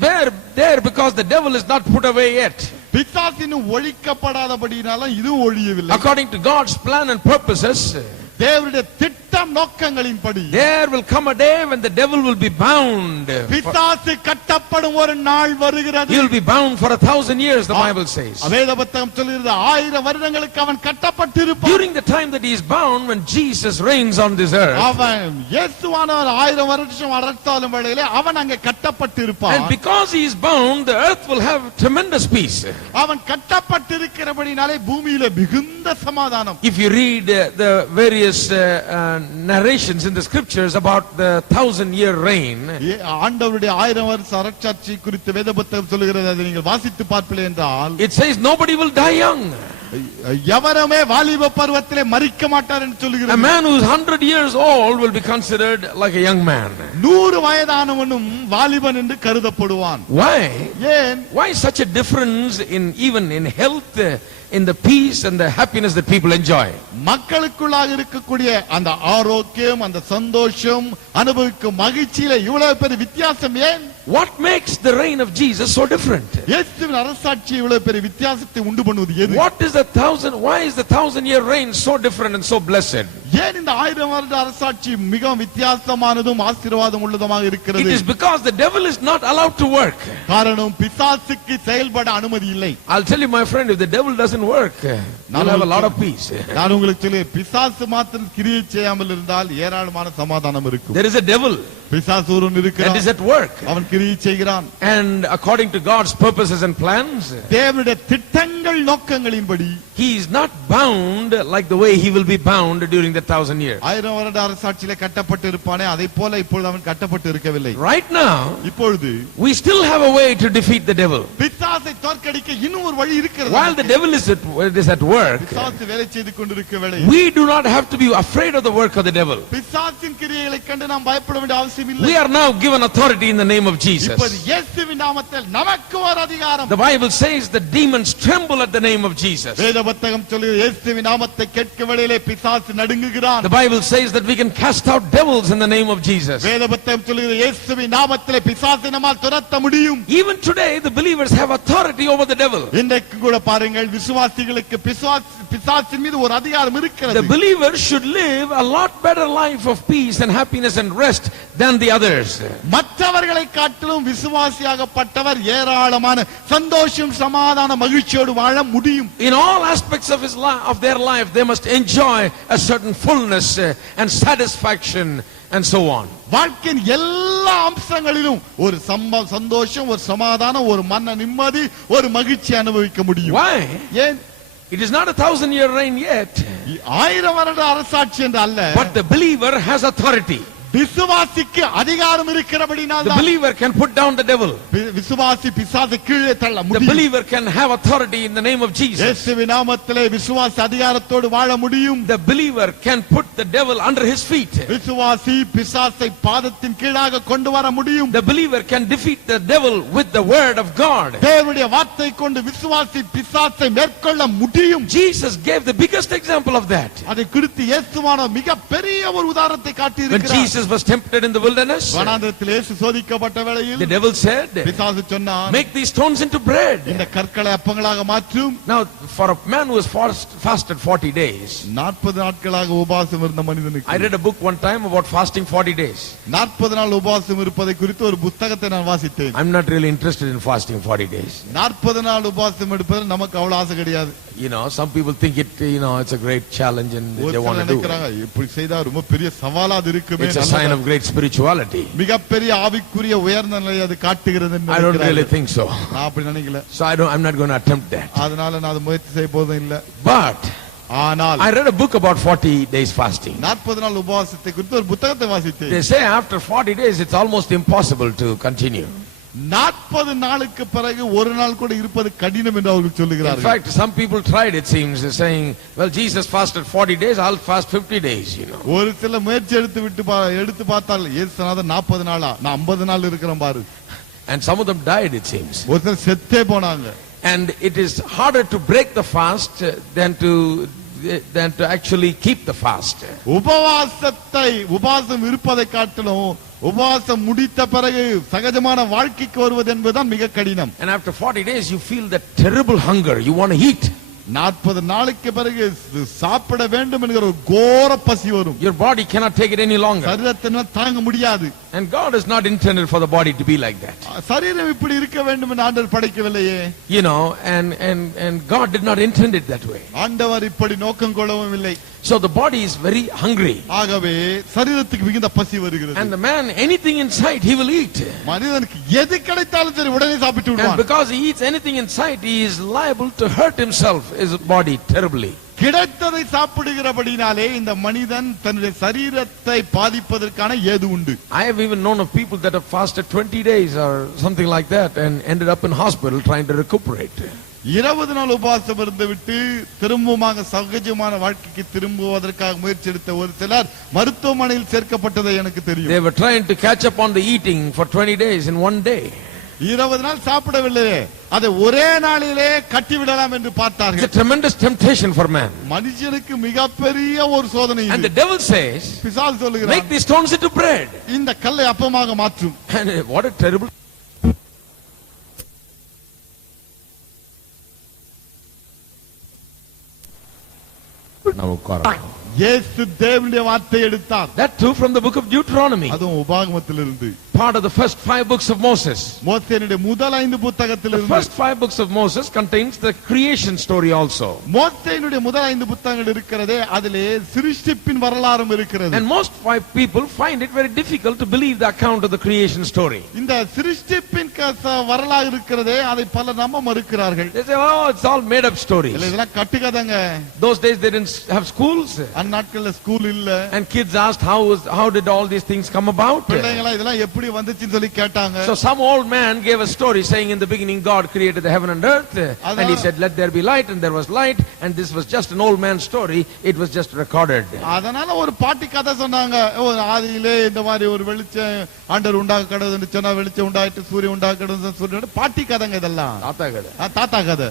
there because the devil is not put away yet. பிசாசு இன்னும் ஒழிக்கப்படாதபடினால இதுவும் ஒழியவில்லை. According to God's plan and purposes, தேவனுடைய திட்டம் நோக்கங்களின்படி there will come a day when the devil will be bound. பிசாசு கட்டப்படும் ஒரு நாள் வருகிறது. He will be bound for 1,000 years, the Bible says. வேத புத்தகம் சொல்கிறது 1000 வருடங்களுக்கு அவன் கட்டப்பட்டிருப்பான். During the time that he is bound, when Jesus reigns on this earth, அவன் இயேசுவானவர் 1000 வருஷம் அரசாளும் வேளையிலே அவன் அங்கே கட்டப்பட்டிருப்பான். and because he is bound, the earth will have tremendous peace. அவன் கட்டப்பட்டிருக்கிறபடினாலே பூமியிலே மிகுந்த சமாதானம். If you read the various narrations in the scriptures about the 1,000-year reign, ஆண்டவருடைய 1000 வருஷ அரசாட்சி குறித்து வேத புத்தகம் சொல்கிறது. அதை நீங்கள் வாசித்து பார்ப்பீர்கள் என்றால் it says nobody will die young. எவருமே வாலிப பருவத்திலே மரிக்க மாட்டார் என்று A சொல்கிறது. man who is 100 years old will be considered like a young man. 100 வயதானவனும் வாலிபன் என்று கருதப்படுவான். Why? ஏன்? Why such a difference in even in health, in the peace and the happiness that people enjoy? மக்களுக்குள்ளாக இருக்கக்கூடிய அந்த ஆரோக்கியம், அந்த சந்தோஷம், அனுபவிக்கும் மகிழ்ச்சியில இவ்வளவு பெரிய வித்தியாசம் ஏன்? What makes the reign of Jesus so different? இயேசுவின் அரசாட்சி இவ்வளவு பெரிய வித்தியாசத்தை உண்டு பண்ணுவது எது? Why is the 1,000-year reign so different and so blessed? ஏன் இந்த 1000 வருட அரசாட்சி மிகவும் வித்தியாசமானதும் ஆசீர்வாதம் உள்ளதுமாக It இருக்கிறது? is because the devil is not allowed to work. காரணம் பிசாசுக்கு செயல்பட அனுமதி இல்லை. I'll tell you, my friend, if the devil doesn't work, you'll have a lot of peace. நான் உங்களுக்கு சொல்லுவேன், பிசாசு மாத்திரம் கிரியை செய்யாமல் இருந்தால் ஏராளமான சமாதானம் இருக்கும். There is a devil பிசாசு ஒருவன் that இருக்கிறான். is at work. அவன் கிரியை செய்கிறான். And according to God's purposes and plans, தேவனுடைய திட்டங்கள் நோக்கங்களின்படி he is not bound like the way he will be bound during the 1,000 years. 1000 வருட அரசாட்சியிலே கட்டப்பட்டு இருப்பானே அதை போல இப்பொழுது அவன் கட்டப்பட்டு இருக்கவில்லை. Right now, இப்பொழுது we still have a way to defeat the devil. பிசாசை தோற்கடிக்க இன்னும் ஒரு வழி இருக்கிறது. While the devil is at work, பிசாசு வேலை செய்து கொண்டிருக்க வேளை we do not have to be afraid of the work of the devil. பிசாசின் கிரியைகளை கண்டு நாம் பயப்பட வேண்டிய அவசியம் இல்லை. We are now given authority in the name of Jesus. இப்போது இயேசுவின் நாமத்தில் நமக்கு ஒரு அதிகாரம். The Bible says the demons tremble at the name of Jesus. வேத புத்தகம் சொல்லுகிறது இயேசுவின் நாமத்தை கேட்க வேளையிலே பிசாசு நடுங்குகிறான். The Bible says that we can cast out devils in the name of Jesus. வேத புத்தகம் சொல்லுகிறது இயேசுவின் நாமத்திலே பிசாசை நம்மால் துரத்த முடியும். Even today the believers have authority over the devil. இன்றைக்கு கூட பாருங்கள், விசுவாசிகளுக்கு பிசாசின் மீது ஒரு அதிகாரம் The இருக்கிறது. believers should live a lot better life of peace and happiness and rest than the others. மற்றவர்களை காட்டிலும் விசுவாசியாகப்பட்டவர் ஏராளமான சந்தோஷம், சமாதான, மகிழ்ச்சியோடு வாழ முடியும். In all aspects of their life they must enjoy a certain fullness and satisfaction and so on. வாழ்க்கையின் எல்லா அம்சங்களிலும் ஒரு சந்தோஷம், ஒரு சமாதானம், ஒரு மன நிம்மதி, ஒரு மகிழ்ச்சி அனுபவிக்க முடியும். Why? ஏன்? It is not a 1,000-year reign yet. 1000 வருட அரசாட்சி என்று அல்ல. But the believer has authority. விசுவாசிக்கு அதிகாரம் இருக்கிறபடினால் The believer can put down the devil. விசுவாசி பிசாசை கீழே தள்ள The முடியும். believer can have authority in the name of Jesus. இயேசுவின் நாமத்திலே விசுவாசி அதிகாரத்தோடு வாழ முடியும். The believer can put the devil under his feet. விசுவாசி பிசாசை பாதத்தின் கீழாக கொண்டு வர முடியும். The believer can defeat the devil with the word of God. தேவனுடைய வார்த்தை கொண்டு விசுவாசி பிசாசை மேற்கொள்ள முடியும். Jesus gave the biggest example of that. அதை குறித்து இயேசுவான மிக பெரிய ஒரு உதாரணத்தை காட்டி When இருக்கிறார். Jesus Jesus was tempted in the wilderness, வனாந்தரத்தில் இயேசு சோதிக்கப்பட்ட வேளையில் the devil said, பிசாசு சொன்னான், make these stones into bread. இந்த கற்களை அப்பங்களாக மாற்றும். Now, for a man who has fasted 40 days, 40 நாட்களாக உபவாசம் இருந்த மனிதனுக்கு, I read a book one time about fasting 40 days. 40 நாள் உபவாசம் இருப்பதை குறித்து ஒரு புத்தகத்தை நான் வாசித்தேன். I'm not really interested in fasting 40 days. 40 நாள் உபவாசம் எடுப்பது நமக்கு அவ்வளவு ஆசை கிடையாது. You know, some people think it's a great challenge and they want to do it. நினைக்கிறாங்க இப்படி செய்தா ரொம்ப பெரிய சவாலா அது இருக்குமே. It's a sign of great spirituality. மிகப்பெரிய ஆவிக்குரிய உயர்ந்த நிலையை அது காட்டுகிறது என்று I don't really think so. நான் அப்படி நினைக்கல. So I'm not going to attempt that. அதனால நான் அது முயற்சி செய்ய போதும் இல்ல. But ஆனால் I read a book about 40 days fasting. 40 நாள் உபவாசத்தை குறித்து ஒரு புத்தகத்தை வாசித்தேன். They say after 40 days it's almost impossible to continue. 40 நாளுக்கு பிறகு ஒரு நாள் கூட இருப்பது கடினம் என்று அவர்கள் In சொல்லுகிறார்கள். fact, some people tried, it seems, saying, well, Jesus fasted 40 days, I'll fast 50 days, ஒரு சில முயற்சி எடுத்து பார்த்தால் இயேசுநாதர் 40 நாளா, நான் 50 நாள் இருக்கிறேன் பாரு. And some of them died, it seems. ஒரு சில செத்தே போனாங்க. And it is harder to break the fast than to actually keep the fast. உபவாசம் இருப்பதை காட்டிலும் உபவாசம் முடித்த பிறகு சகஜமான வாழ்க்கைக்கு வருவது என்பதுதான் மிக கடினம். And after 40 days you feel that terrible hunger, you want to eat. 40 நாளுக்கு பிறகு சாப்பிட வேண்டும் என்கிற ஒரு கோர பசி வரும். Your body cannot take it any longer. சரீரத்தினால் தாங்க முடியாது. And God has not intended for the body to be like that. சரீரம் இப்படி இருக்க வேண்டும் என்று ஆண்டவர் படைக்கவில்லையே. And God did not intend it that way. ஆண்டவர் இப்படி நோக்கம் கொள்ளவும் இல்லை. So the body is very hungry. ஆகவே சரீரத்துக்கு மிகுந்த பசி வருகிறது. And the man, anything in sight he will eat. மனிதனுக்கு எது கிடைத்தாலும் சரி உடனே சாப்பிட்டு விடுவான். And because he eats anything in sight, he is liable to hurt himself, his body, terribly. கிடைத்ததை சாப்பிடுகிறபடினாலே இந்த மனிதன் தன்னுடைய சரீரத்தை பாதிப்பதற்கான ஏது உண்டு. I have even known of people that have fasted 20 days or something like that and ended up in hospital trying to recuperate. 20 நாள் உபவாசம் இருந்து விட்டு திரும்பமாக சகஜமான வாழ்க்கைக்கு திரும்புவதற்காக முயற்சி எடுத்த ஒரு சிலர் மருத்துவமனையில் சேர்க்கப்பட்டதை எனக்கு தெரியும். They were trying to catch up on the eating for 20 days in one day. 20 நாள் சாப்பிடவில்லையே, அதை ஒரே நாளிலே கட்டிவிடலாம் என்று பார்த்தார்கள். It's a tremendous temptation for man. மனுஷனுக்கு மிகப்பெரிய ஒரு சோதனை இது. And the devil says, பிசாசு சொல்லுகிறான், make these stones into bread. இந்த கல்லை அப்பமாக மாற்றும். And what a terrible இயேசு தேவனுடைய வார்த்தை எடுத்தார். That too from the book of Deuteronomy. அதுவும் உபாகமத்திலிருந்து. Part of the first 5 books of Moses. மோசேயுடைய முதல் 5 The புத்தகத்திலிருந்து. first 5 books of Moses contains the creation story also. மோசேயுடைய முதல் 5 புத்தகங்கள் இருக்கிறதே, அதிலே சிருஷ்டிப்பின் வரலாறும் இருக்கிறது. And most people find it very difficult to believe the account of the creation story. இந்த சிருஷ்டிப்பின் வரலாறு இருக்கிறதே, அதை பலர் நம்ப மறுக்கிறார்கள். They say, oh, it's all made up stories. இதெல்லாம் கட்டுக்கதைங்க. Those days they didn't have schools. அந்நாட்கள்ல ஸ்கூல் இல்ல. And kids asked how did all these things come about? பிள்ளைகளா இதெல்லாம் எப்படி வந்துச்சுன்னு சொல்லி கேட்டாங்க. So some old man gave a story saying in the beginning God created the heaven and earth, and he said let there be light, and there was light, and this was just an old man's story, it was just recorded. அதனால ஒரு பாட்டி கதை சொன்னாங்க. ஆதியிலே இந்த மாதிரி ஒரு வெளிச்சம் ஆண்டவர் உண்டாக்க கடவுள்னு சொன்னா வெளிச்சம் உண்டாயிட்டு சூரியன் உண்டாக்க கடவுள்னு சொல்லிட்டு பாட்டி கதைங்க இதெல்லாம். தாத்தா கதை.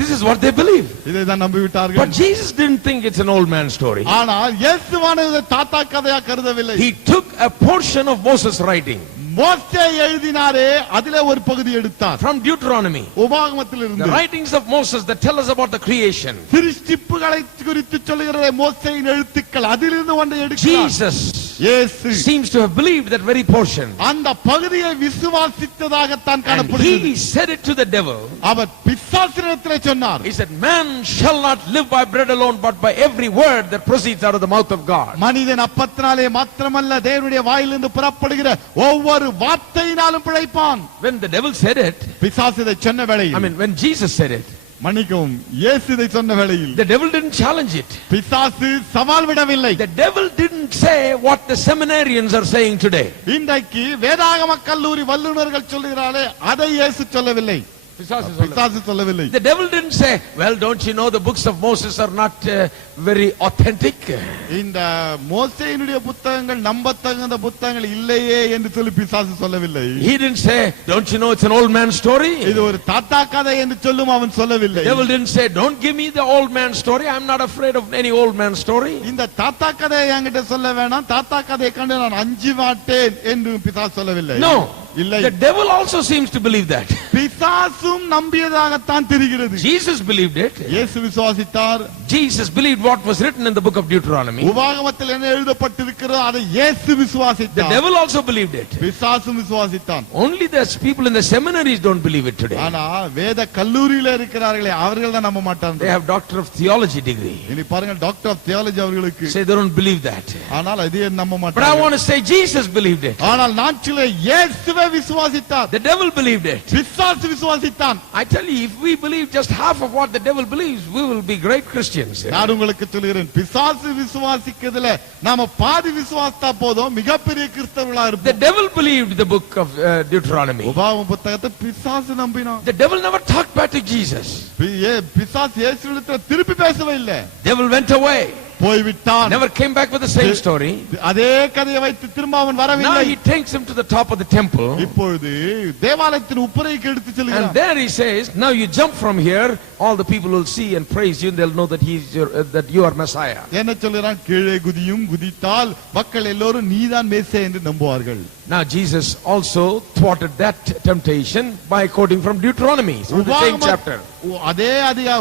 This is what they believe. இதை தான் நம்பி விட்டார்கள். But Jesus didn't think it's an old man's story. ஆனால் இயேசுவானது தாத்தா கதையா கருதவில்லை. He took a portion of Moses' writing. மோசே எழுதினாரே, அதிலே ஒரு பகுதி எடுத்தார். From Deuteronomy. உபாகமத்திலிருந்து. The writings of Moses that tell us about the creation. சிருஷ்டிப்புகளை குறித்து சொல்லுகிற மோசேயின் எழுத்துக்கள், அதிலிருந்து ஒன்றை எடுக்கிறார். Jesus இயேசு seems to have believed that very portion. அந்த பகுதியை விசுவாசித்ததாகத்தான் And காணப்படுகிறது. he said it to the devil. அவர் பிசாசினிடத்திலே சொன்னார். He said, man shall not live by bread alone, but by every word that proceeds out of the mouth of God. மனிதன் அப்பத்தினாலே மாத்திரமல்ல, தேவனுடைய வாயிலிருந்து புறப்படுகிற ஒவ்வொரு வார்த்தையினாலும் பிழைப்பான். When the devil said it, பிசாசு இதை சொன்ன வேளையில், when Jesus said it, மன்னிக்கவும், இயேசு இதை சொன்ன வேளையில், the devil didn't challenge it. பிசாசு சவால் விடவில்லை. The devil didn't say what the seminarians are saying today. இன்றைக்கு வேதாகம கல்லூரி வல்லுநர்கள் சொல்கிறாரே, அதை இயேசு சொல்லவில்லை. பிசாசு சொல்லல. பிசாசு சொல்லவில்லை. The devil didn't say, well, don't you know the books of Moses are not very authentic? இந்த மோசேயினுடைய புத்தகங்கள் நம்பத்தகுந்த புத்தகங்கள் இல்லையே என்று சொல்லி பிசாசு சொல்லவில்லை. He didn't say, don't you know it's an old man's story? இது ஒரு தாத்தா கதை என்று சொல்லும் அவன் சொல்லவில்லை. The devil didn't say, don't give me the old man's story. I'm not afraid of any old man's story. இந்த தாத்தா கதையை என்கிட்ட சொல்ல வேணாம், தாத்தா கதையை கண்டு நான் அஞ்சி மாட்டேன் என்று பிசாசு சொல்லவில்லை. No. இல்லை. The devil also seems to believe that. பிசாசும் நம்பியதாகத்தான் தெரிகிறது. Jesus believed it. இயேசு விசுவாசித்தார். Jesus believed what was written in the book of Deuteronomy. உபாகமத்தில் என்ன எழுதப்பட்டிருக்கிறதோ அதை இயேசு The விசுவாசித்தார். devil also believed it. பிசாசும் விசுவாசித்தான். Only the people in the seminaries don't believe it today. ஆனா வேத கல்லூரியில இருக்கிறார்களே அவர்கள் தான் நம்ப மாட்டாங்க. They have doctor of theology degree. இனி பாருங்க டாக்டர் ஆஃப் தியாலஜி அவர்களுக்கு. Say they don't believe that. ஆனால் அதே நம்ப But I மாட்டாங்க. want to say Jesus believed it. ஆனால் நான் சொல்ல இயேசுவே விசுவாசித்தார். The devil believed it. பிசாசு விசுவாசித்தான். I tell you, if we believe just half of what the devil believes, we will be great Christians. நான் உங்களுக்கு சொல்கிறேன், பிசாசு விசுவாசிக்கிறதுல நாம பாதி விசுவாசித்தா போதும் மிகப்பெரிய கிறிஸ்தவர்களா The இருப்போம். devil believed the book of Deuteronomy. உபாகம புத்தகத்தை பிசாசு நம்பினான். The devil never talked back to Jesus. பிசாசு இயேசுவிடத்துல திருப்பி பேசவே இல்லை. Devil went away. போய்விட்டான். Never came back with the same story. அதே கதையை வைத்து திரும்ப அவன் Now வரவில்லை. he takes him to the top of the temple. இப்பொழுது தேவாலயத்தின் உப்பரைக்கு எடுத்து And செல்கிறான். there he says, now you jump from here, all the people will see and praise you, and they'll know that that you are Messiah. என்ன சொல்கிறான்? கீழே குதியும், குதித்தால் மக்கள் எல்லோரும் நீதான் மேசே என்று நம்புவார்கள். Now Jesus also thwarted that temptation by quoting from Deuteronomy, from the same chapter. அதே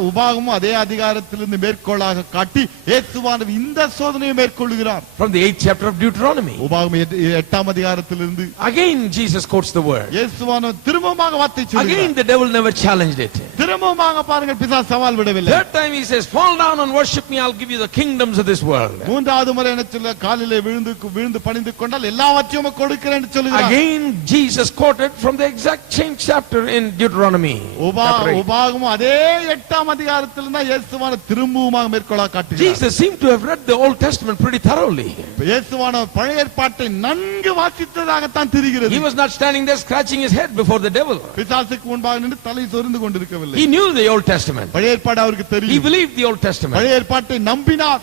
உபாகமும் அதே அதிகாரத்திலிருந்து மேற்கோளாக காட்டி இயேசுவானவர் இந்த சோதனையை மேற்கொள்கிறார். From the 8th chapter of Deuteronomy. உபாகமம் 8ஆம் அதிகாரத்திலிருந்து Again Jesus quotes the word. இயேசுவானவர் திரும்பமாக வார்த்தை Again சொல்கிறார். the devil never challenged it. திரும்பமாக பாருங்கள், பிசாசு சவால் விடவில்லை. Third time he says, fall down and worship me, I'll give you the kingdoms of this world. மூன்றாவது முறை என்ன சொல்ல? காலிலே விழுந்து பணிந்து கொண்டால் எல்லாவற்றையும் கொடுக்கிறேன் என்று சொல்கிறார். Again Jesus quoted from the exact same chapter in Deuteronomy. உபாகமம் அதே 8ஆம் அதிகாரத்திலிருந்து தான் இயேசுவானவர் திரும்பவுமாக மேற்கோளாக காட்டுகிறார். Jesus seemed to have read the Old Testament pretty thoroughly. இயேசுவானவர் பழைய ஏற்பாட்டை நன்கு வாசித்ததாகத்தான் தெரிகிறது. He was not standing there scratching his head before the devil. பிசாசுக்கு முன்பாக நின்று தலை சொரிந்து கொண்டிருக்கவில்லை. He knew the Old Testament. பழைய ஏற்பாடு அவருக்கு He தெரியும். believed the Old Testament. பழைய ஏற்பாட்டை நம்பினார்.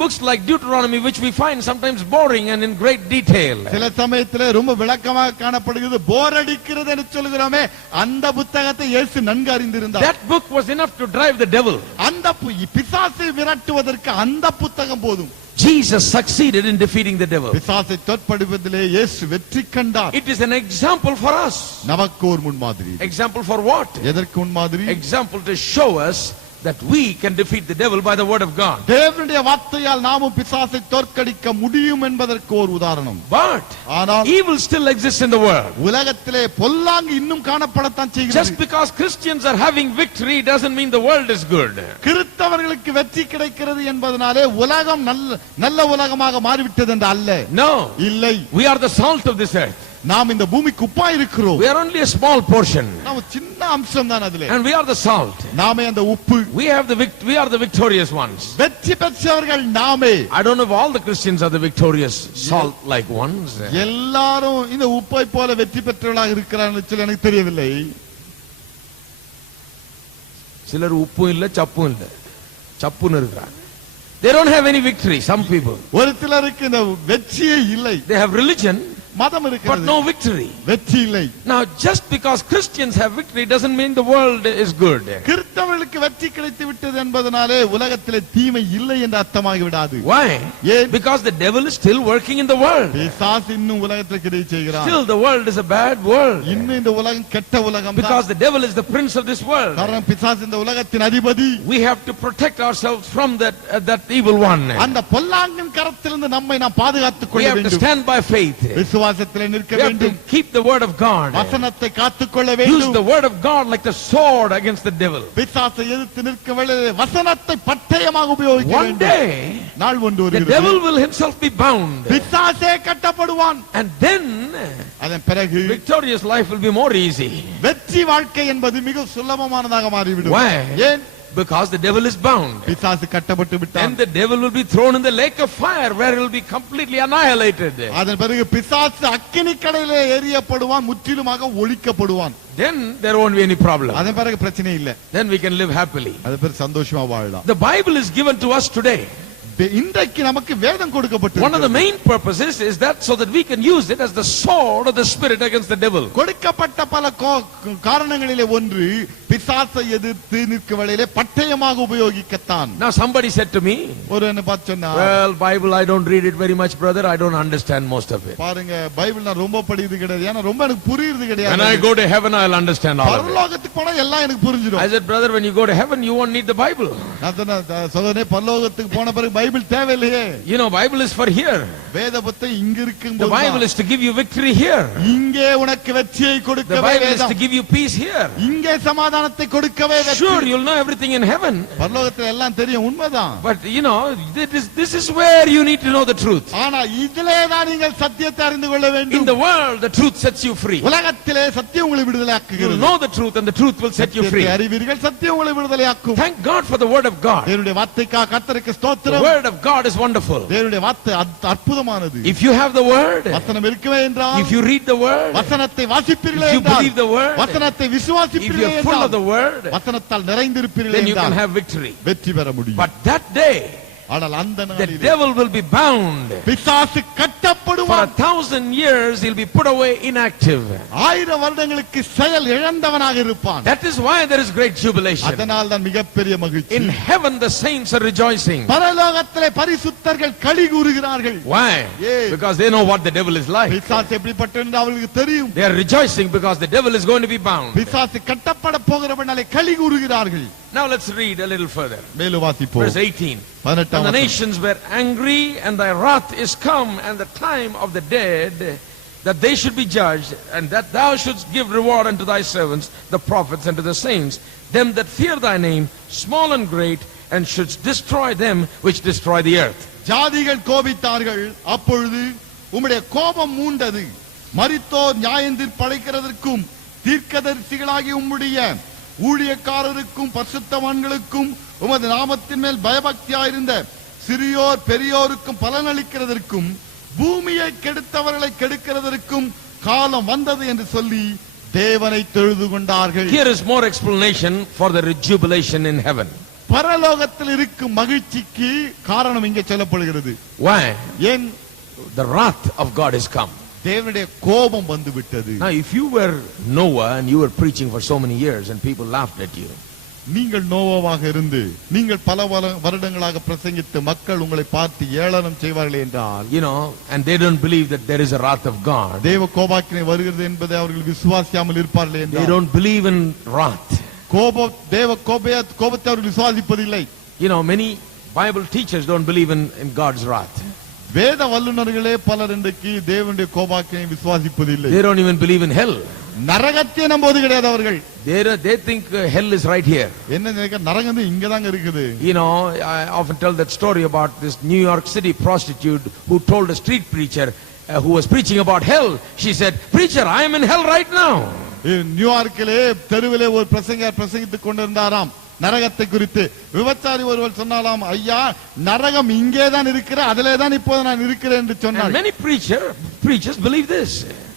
Books like Deuteronomy, which we find sometimes boring and in great detail. சில சமயத்திலே ரொம்ப விளக்கமாக காணப்படுகிறது, போர் அடிக்கிறது என்று சொல்கிறோமே, அந்த புத்தகத்தை இயேசு நன்கு அறிந்திருந்தார். That book was enough to drive the devil. அந்த பிசாசை விரட்டுவதற்கு அந்த புத்தகம் போதும். Jesus succeeded in defeating the devil. பிசாசை தோற்கடிப்பதிலே இயேசு வெற்றி கண்டார். It is an example for us. நமக்கு ஒரு முன்மாதிரி. Example for what? எதற்கு முன்மாதிரி? Example to show us that we can defeat the devil by the word of God. தேவனுடைய வார்த்தையால் நாமும் பிசாசை தோற்கடிக்க முடியும் என்பதற்கு ஒரு உதாரணம். But ஆனால் evil still exists in the world. உலகத்திலே பொல்லாங்கு இன்னும் காணப்படத்தான் Just செய்கிறது. because Christians are having victory doesn't mean the world is good. கிறிஸ்தவர்களுக்கு வெற்றி கிடைக்கிறது என்பதனாலே உலகம் நல்ல உலகமாக மாறிவிட்டது என்று அல்ல. No. இல்லை. We are the salt of this earth. நாம் இந்த பூமிக்கு உப்பா இருக்கிறோம். We are only a small portion. நாம் சின்ன அம்சம் தான் அதிலே. And we are the salt. நாமே அந்த உப்பு. We are the victorious ones. வெற்றி பெற்றவர்கள் நாமே. I don't know if all the Christians are the victorious salt like ones. எல்லாரும் இந்த உப்பை போல வெற்றி பெற்றவர்களாக இருக்கிறார்கள் சொல்லி எனக்கு தெரியவில்லை. சிலர் உப்பும் இல்ல சப்பும் இல்ல சப்புன்னு இருக்கிறாங்க. They don't have any victory, some people. ஒரு சிலருக்கு இந்த வெற்றியே இல்லை. They have religion மதம் but இருக்கிறது, no victory. வெற்றி இல்லை. Now just because Christians have victory doesn't mean the world is good. கிறிஸ்தவர்களுக்கு வெற்றி கிடைத்து விட்டது என்பதனாலே உலகத்திலே தீமை இல்லை என்று அர்த்தமாகி விடாது. Why? ஏன்? Because the devil is still working in the world. பிசாசு இன்னும் உலகத்தில் கிரியை செய்கிறான். Still the world is a bad world. இன்னும் இந்த உலகம் கெட்ட உலகம் Because தான். the devil is the prince of this world. காரணம் பிசாசு இந்த உலகத்தின் அதிபதி. We have to protect ourselves from that evil one. அந்த பொல்லாங்கின் கரத்திலிருந்து நம்மை நாம் பாதுகாத்துக் We கொள்ள have to வேண்டும். stand by faith. விசுவாசத்திலே நிற்க We have to வேண்டும். keep the word of God. வசனத்தை காத்துக்கொள்ள Use வேண்டும். the word of God like the sword against the devil. பிசாசை எதிர்த்து நிற்க வேண்டிய வசனத்தை பட்டயமாக உபயோகிக்க One வேண்டும். day நாள் ஒன்று the வருகிறது. devil will himself be bound. பிசாசே கட்டப்படுவான். And then அதன் பிறகு victorious life will be more easy. வெற்றி வாழ்க்கை என்பது மிக சுலபமானதாக மாறிவிடும். Why? ஏன்? Because the devil is bound. பிசாசு கட்டப்பட்டு Then விட்டான். the devil will be thrown in the lake of fire where he will be completely annihilated. அதன் பிறகு பிசாசு அக்கினி கடலிலே எரியப்படுவான், முற்றிலுமாக ஒழிக்கப்படுவான். Then there won't be any problem. அதன் பிறகு பிரச்சனை இல்ல. Then we can live happily. அது பிறகு சந்தோஷமா வாழலாம். The Bible is given to us today. இன்றைக்கு நமக்கு வேதம் One of the கொடுக்கப்பட்டிருக்கிறது. main purposes is that so that we can use it as the sword of the Spirit against the devil. கொடுக்கப்பட்ட பல காரணங்களிலே ஒன்று பிசாசை எதிர்த்து நிற்கும் வேளையிலே பட்டயமாக உபயோகிக்கத்தான். Now somebody said to me, ஒரு என்ன பார்த்து சொன்னா, well, Bible, I don't read it very much, brother. I don't understand most of it. பாருங்க பைபிள் நான் ரொம்ப படிக்கிறது கிடையாது, ஏன்னா ரொம்ப எனக்கு புரியுறது When I கிடையாது. go to heaven, I'll understand all of it. பரலோகத்துக்கு போனா எல்லாம் எனக்கு புரிஞ்சிடும். I said, brother, when you go to heaven, you won't need the Bible. நான் சொன்னேன், சகோதரனே, பரலோகத்துக்கு போன பிறகு பைபிள் தேவையில்லையே. You know, Bible is for here. வேத புத்தகம் இங்க இருக்கும் The Bible is to give you victory here. இங்கே உனக்கு வெற்றியை The கொடுக்கவே Bible is to வேதம். give you peace here. இங்கே சமாதானத்தை கொடுக்கவே வெற்றி. Sure, you'll know everything in heaven. பரலோகத்துல எல்லாம் தெரியும், உண்மைதான். But you know, this is where you need to know the truth. ஆனா இதிலே தான் நீங்கள் சத்தியத்தை அறிந்து கொள்ள In வேண்டும். the world, the truth sets you free. உலகத்திலே சத்தியம் உங்களை You'll விடுதலையாக்குகிறது. know the truth and the truth will set you free. சத்தியத்தை அறிவீர்கள், சத்தியம் உங்களை விடுதலையாக்கும். Thank God for the word of God. தேவனுடைய வார்த்தைக்காக கர்த்தருக்கு The ஸ்தோத்திரம். word of God is wonderful. தேவனுடைய வார்த்தை அற்புதமானது. If you have the word, வசனம் இருக்கவே என்றால், if you read the word, வசனத்தை வாசிப்பீர்களே if you என்றால், believe the word, வசனத்தை if விசுவாசிப்பீர்களே you're full of என்றால், the word, வசனத்தால் நிறைந்திருப்பீர்களே then you can என்றால் have victory. வெற்றி பெற முடியும். But that day, ஆனால் அந்த the நாளிலே devil will be bound. பிசாசு For கட்டப்படுவான். 1,000 years, he'll be put away inactive. 1000 வருடங்களுக்கு செயல் இழந்தவனாக இருப்பான். That is why there is great jubilation. அதனால் தான் மிகப்பெரிய மகிழ்ச்சி. In heaven, the saints are rejoicing. பரலோகத்திலே பரிசுத்தர்கள் களி கூறுகிறார்கள். Why? Yes. Because they know what the devil is like. பிசாசு எப்படிப்பட்டவன் என்று அவர்களுக்கு தெரியும். They are rejoicing because the devil is going to be bound. பிசாசு கட்டப்பட போகிறவனாலே களி கூறுகிறார்கள். Now let's read a little further. மேலும் வாசிப்போம். Verse 18. 18 And the nations were angry, and thy wrath is come, and the time of the dead, that they should be judged, and that thou shouldst give reward unto thy servants, the prophets, and to the saints, them that fear thy name, small and great, and shouldst destroy them which destroy the earth. ஜாதிகள் கோபித்தார்கள், அப்பொழுது உம்முடைய கோபம் மூண்டது. மரித்தோர் நியாயந்தீர்ப்பு படைக்கிறதற்கும் தீர்க்கதரிசிகளாகி உம்முடைய ஊழியக்காரருக்கும் பரிசுத்தவான்களுக்கும் உமது நாமத்தின் மேல் பயபக்தியாயிருந்த சிறியோர் பெரியோருக்கும் பலனளிக்கிறதற்கும் பூமியை கெடுத்தவர்களை கெடுக்கிறதற்கும் காலம் வந்தது என்று சொல்லி தேவனை தொழுது கொண்டார்கள். Here is more explanation for the jubilation in heaven. பரலோகத்தில் இருக்கும் மகிழ்ச்சிக்கு காரணம் இங்கே சொல்லப்படுகிறது. Why? ஏன்? The wrath of God is come. தேவனுடைய கோபம் வந்து விட்டது. Now if you were Noah and you were preaching for so many years and people laughed at you, நீங்கள் நோவாவாக இருந்து நீங்கள் பல வருடங்களாக பிரசங்கித்து மக்கள் உங்களை பார்த்து ஏளனம் செய்வார்கள் என்றால், you know, and they don't believe that there is a wrath of God, தேவ கோபாக்கினை வருகிறது என்பதை அவர்கள் விசுவாசியாமல் இருப்பார்கள் they என்றால், don't believe in wrath. தேவ கோபத்தை அவர்கள் விசுவாசிப்பதில்லை. You know, many Bible teachers don't believe in God's wrath. வேத வல்லுநர்களே பலர் இன்றைக்கு தேவனுடைய கோபாக்கினை விசுவாசிப்பதில்லை. They don't even believe in hell. நரகத்தை நம்புவது கிடையாது அவர்கள். They think hell is right here. என்ன நினைக்க, நரகம் இங்க தாங்க இருக்குது. You know, I often tell that story about this New York City prostitute who told a street preacher who was preaching about hell. She said, "Preacher, I am in hell right now." நியூயார்க்கிலே தெருவிலே ஒரு பிரசங்கித்துக் கொண்டிருந்தாராம் நரகத்தை குறித்து. விபச்சாரி ஒருவர் சொன்னாலாம், ஐயா நரகம் இங்கே தான் இருக்கிற, அதிலே தான் இப்போது நான் இருக்கிறேன் என்று சொன்னார். And many preachers believe this.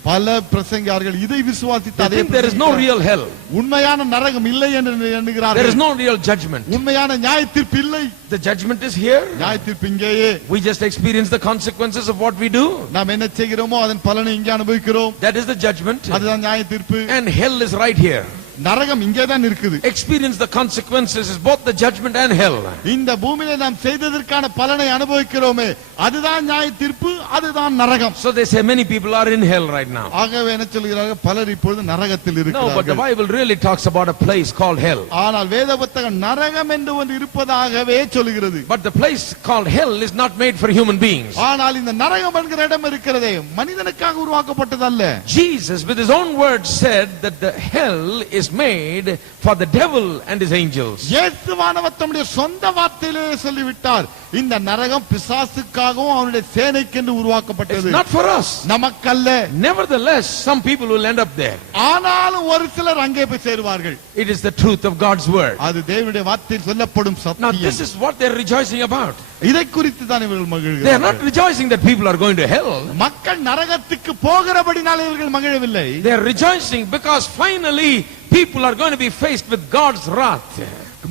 பல பிரசங்கியார்கள் இதை விசுவாசித்து They think there is no real hell. உண்மையான நரகம் இல்லை என்று எண்ணுகிறார்கள். There is no real judgment. உண்மையான நியாய தீர்ப்பு இல்லை. The judgment is here. நியாய தீர்ப்பு இங்கேயே. We just experience the consequences of what we do. நாம் என்ன செய்கிறோமோ அதன் பலனை இங்கே அனுபவிக்கிறோம். That is the judgment. அதுதான் நியாய தீர்ப்பு. And hell is right here. நரகம் இங்கே தான் இருக்குது. Experience the consequences is both the judgment and hell. இந்த பூமியிலே நாம் செய்ததற்கான பலனை அனுபவிக்கிறோமே, அதுதான் நியாய தீர்ப்பு, அதுதான் நரகம். So they say many people are in hell right now. ஆகவே என்ன சொல்கிறார்கள், பலர் இப்பொழுது நரகத்தில் No, but the இருக்கிறார்கள். Bible really talks about a place called hell. ஆனால் வேத புத்தகம் நரகம் என்று ஒன்று இருப்பதாகவே சொல்கிறது. But the place called hell is not made for human beings. ஆனால் இந்த நரகம் என்கிற இடம் இருக்கிறதே மனிதனுக்காக உருவாக்கப்பட்டதல்ல. Jesus with his own words said that the hell is is made for the devil and his angels. இயேசுவானவர் தம்முடைய சொந்த வார்த்தையிலே சொல்லிவிட்டார், இந்த நரகம் பிசாசுக்காகவும் அவனுடைய சேனைக்கென்று It's உருவாக்கப்பட்டது, not for us. நமக்கல்ல. Nevertheless, some people will end up there. ஆனாலும் ஒரு சிலர் அங்கே போய் சேருவார்கள். It is the truth of God's word. அது தேவனுடைய வார்த்தையில் சொல்லப்படும் Now this சத்தியம். is what they're rejoicing about. இதை குறித்து தான் இவர்கள் They are not மகிழ்கிறார்கள். rejoicing that people are going to hell. மக்கள் நரகத்துக்கு போகிறபடினாலே இவர்கள் மகிழவில்லை. They are rejoicing because finally people are going to be faced with God's wrath.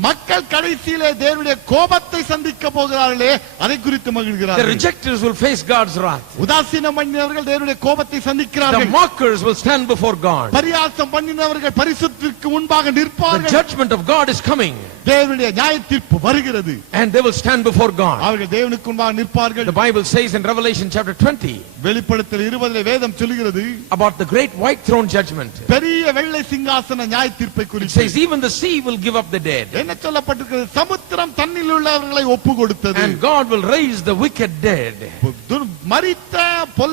மக்கள் கடைசியிலே தேவனுடைய கோபத்தை சந்திக்க போகிறார்களே, அதை குறித்து The மகிழ்கிறார்கள். rejectors will face God's wrath. உதாசீனம் பண்ணினவர்கள் தேவனுடைய கோபத்தை The சந்திக்கிறார்கள். mockers will stand before God. பரியாசம் பண்ணினவர்கள் பரிசுத்திற்கு முன்பாக The நிற்பார்கள். judgment of God is coming தேவனுடைய நியாய தீர்ப்பு வருகிறது. and they will stand before God. அவர்கள் தேவனுக்கு முன்பாக நிற்பார்கள். The Bible says in Revelation chapter 20 வெளிப்படுத்தல் 20 வேதம் சொல்கிறது about the great white throne judgment. பெரிய வெள்ளை சிங்காசன நியாய தீர்ப்பை It குறித்து says even the sea will give up the dead என்ன சொல்லப்பட்டிருக்கிறது? சமுத்திரம் தன்னில் உள்ளவர்களை ஒப்பு கொடுத்தது. and God will raise the wicked dead. மரித்த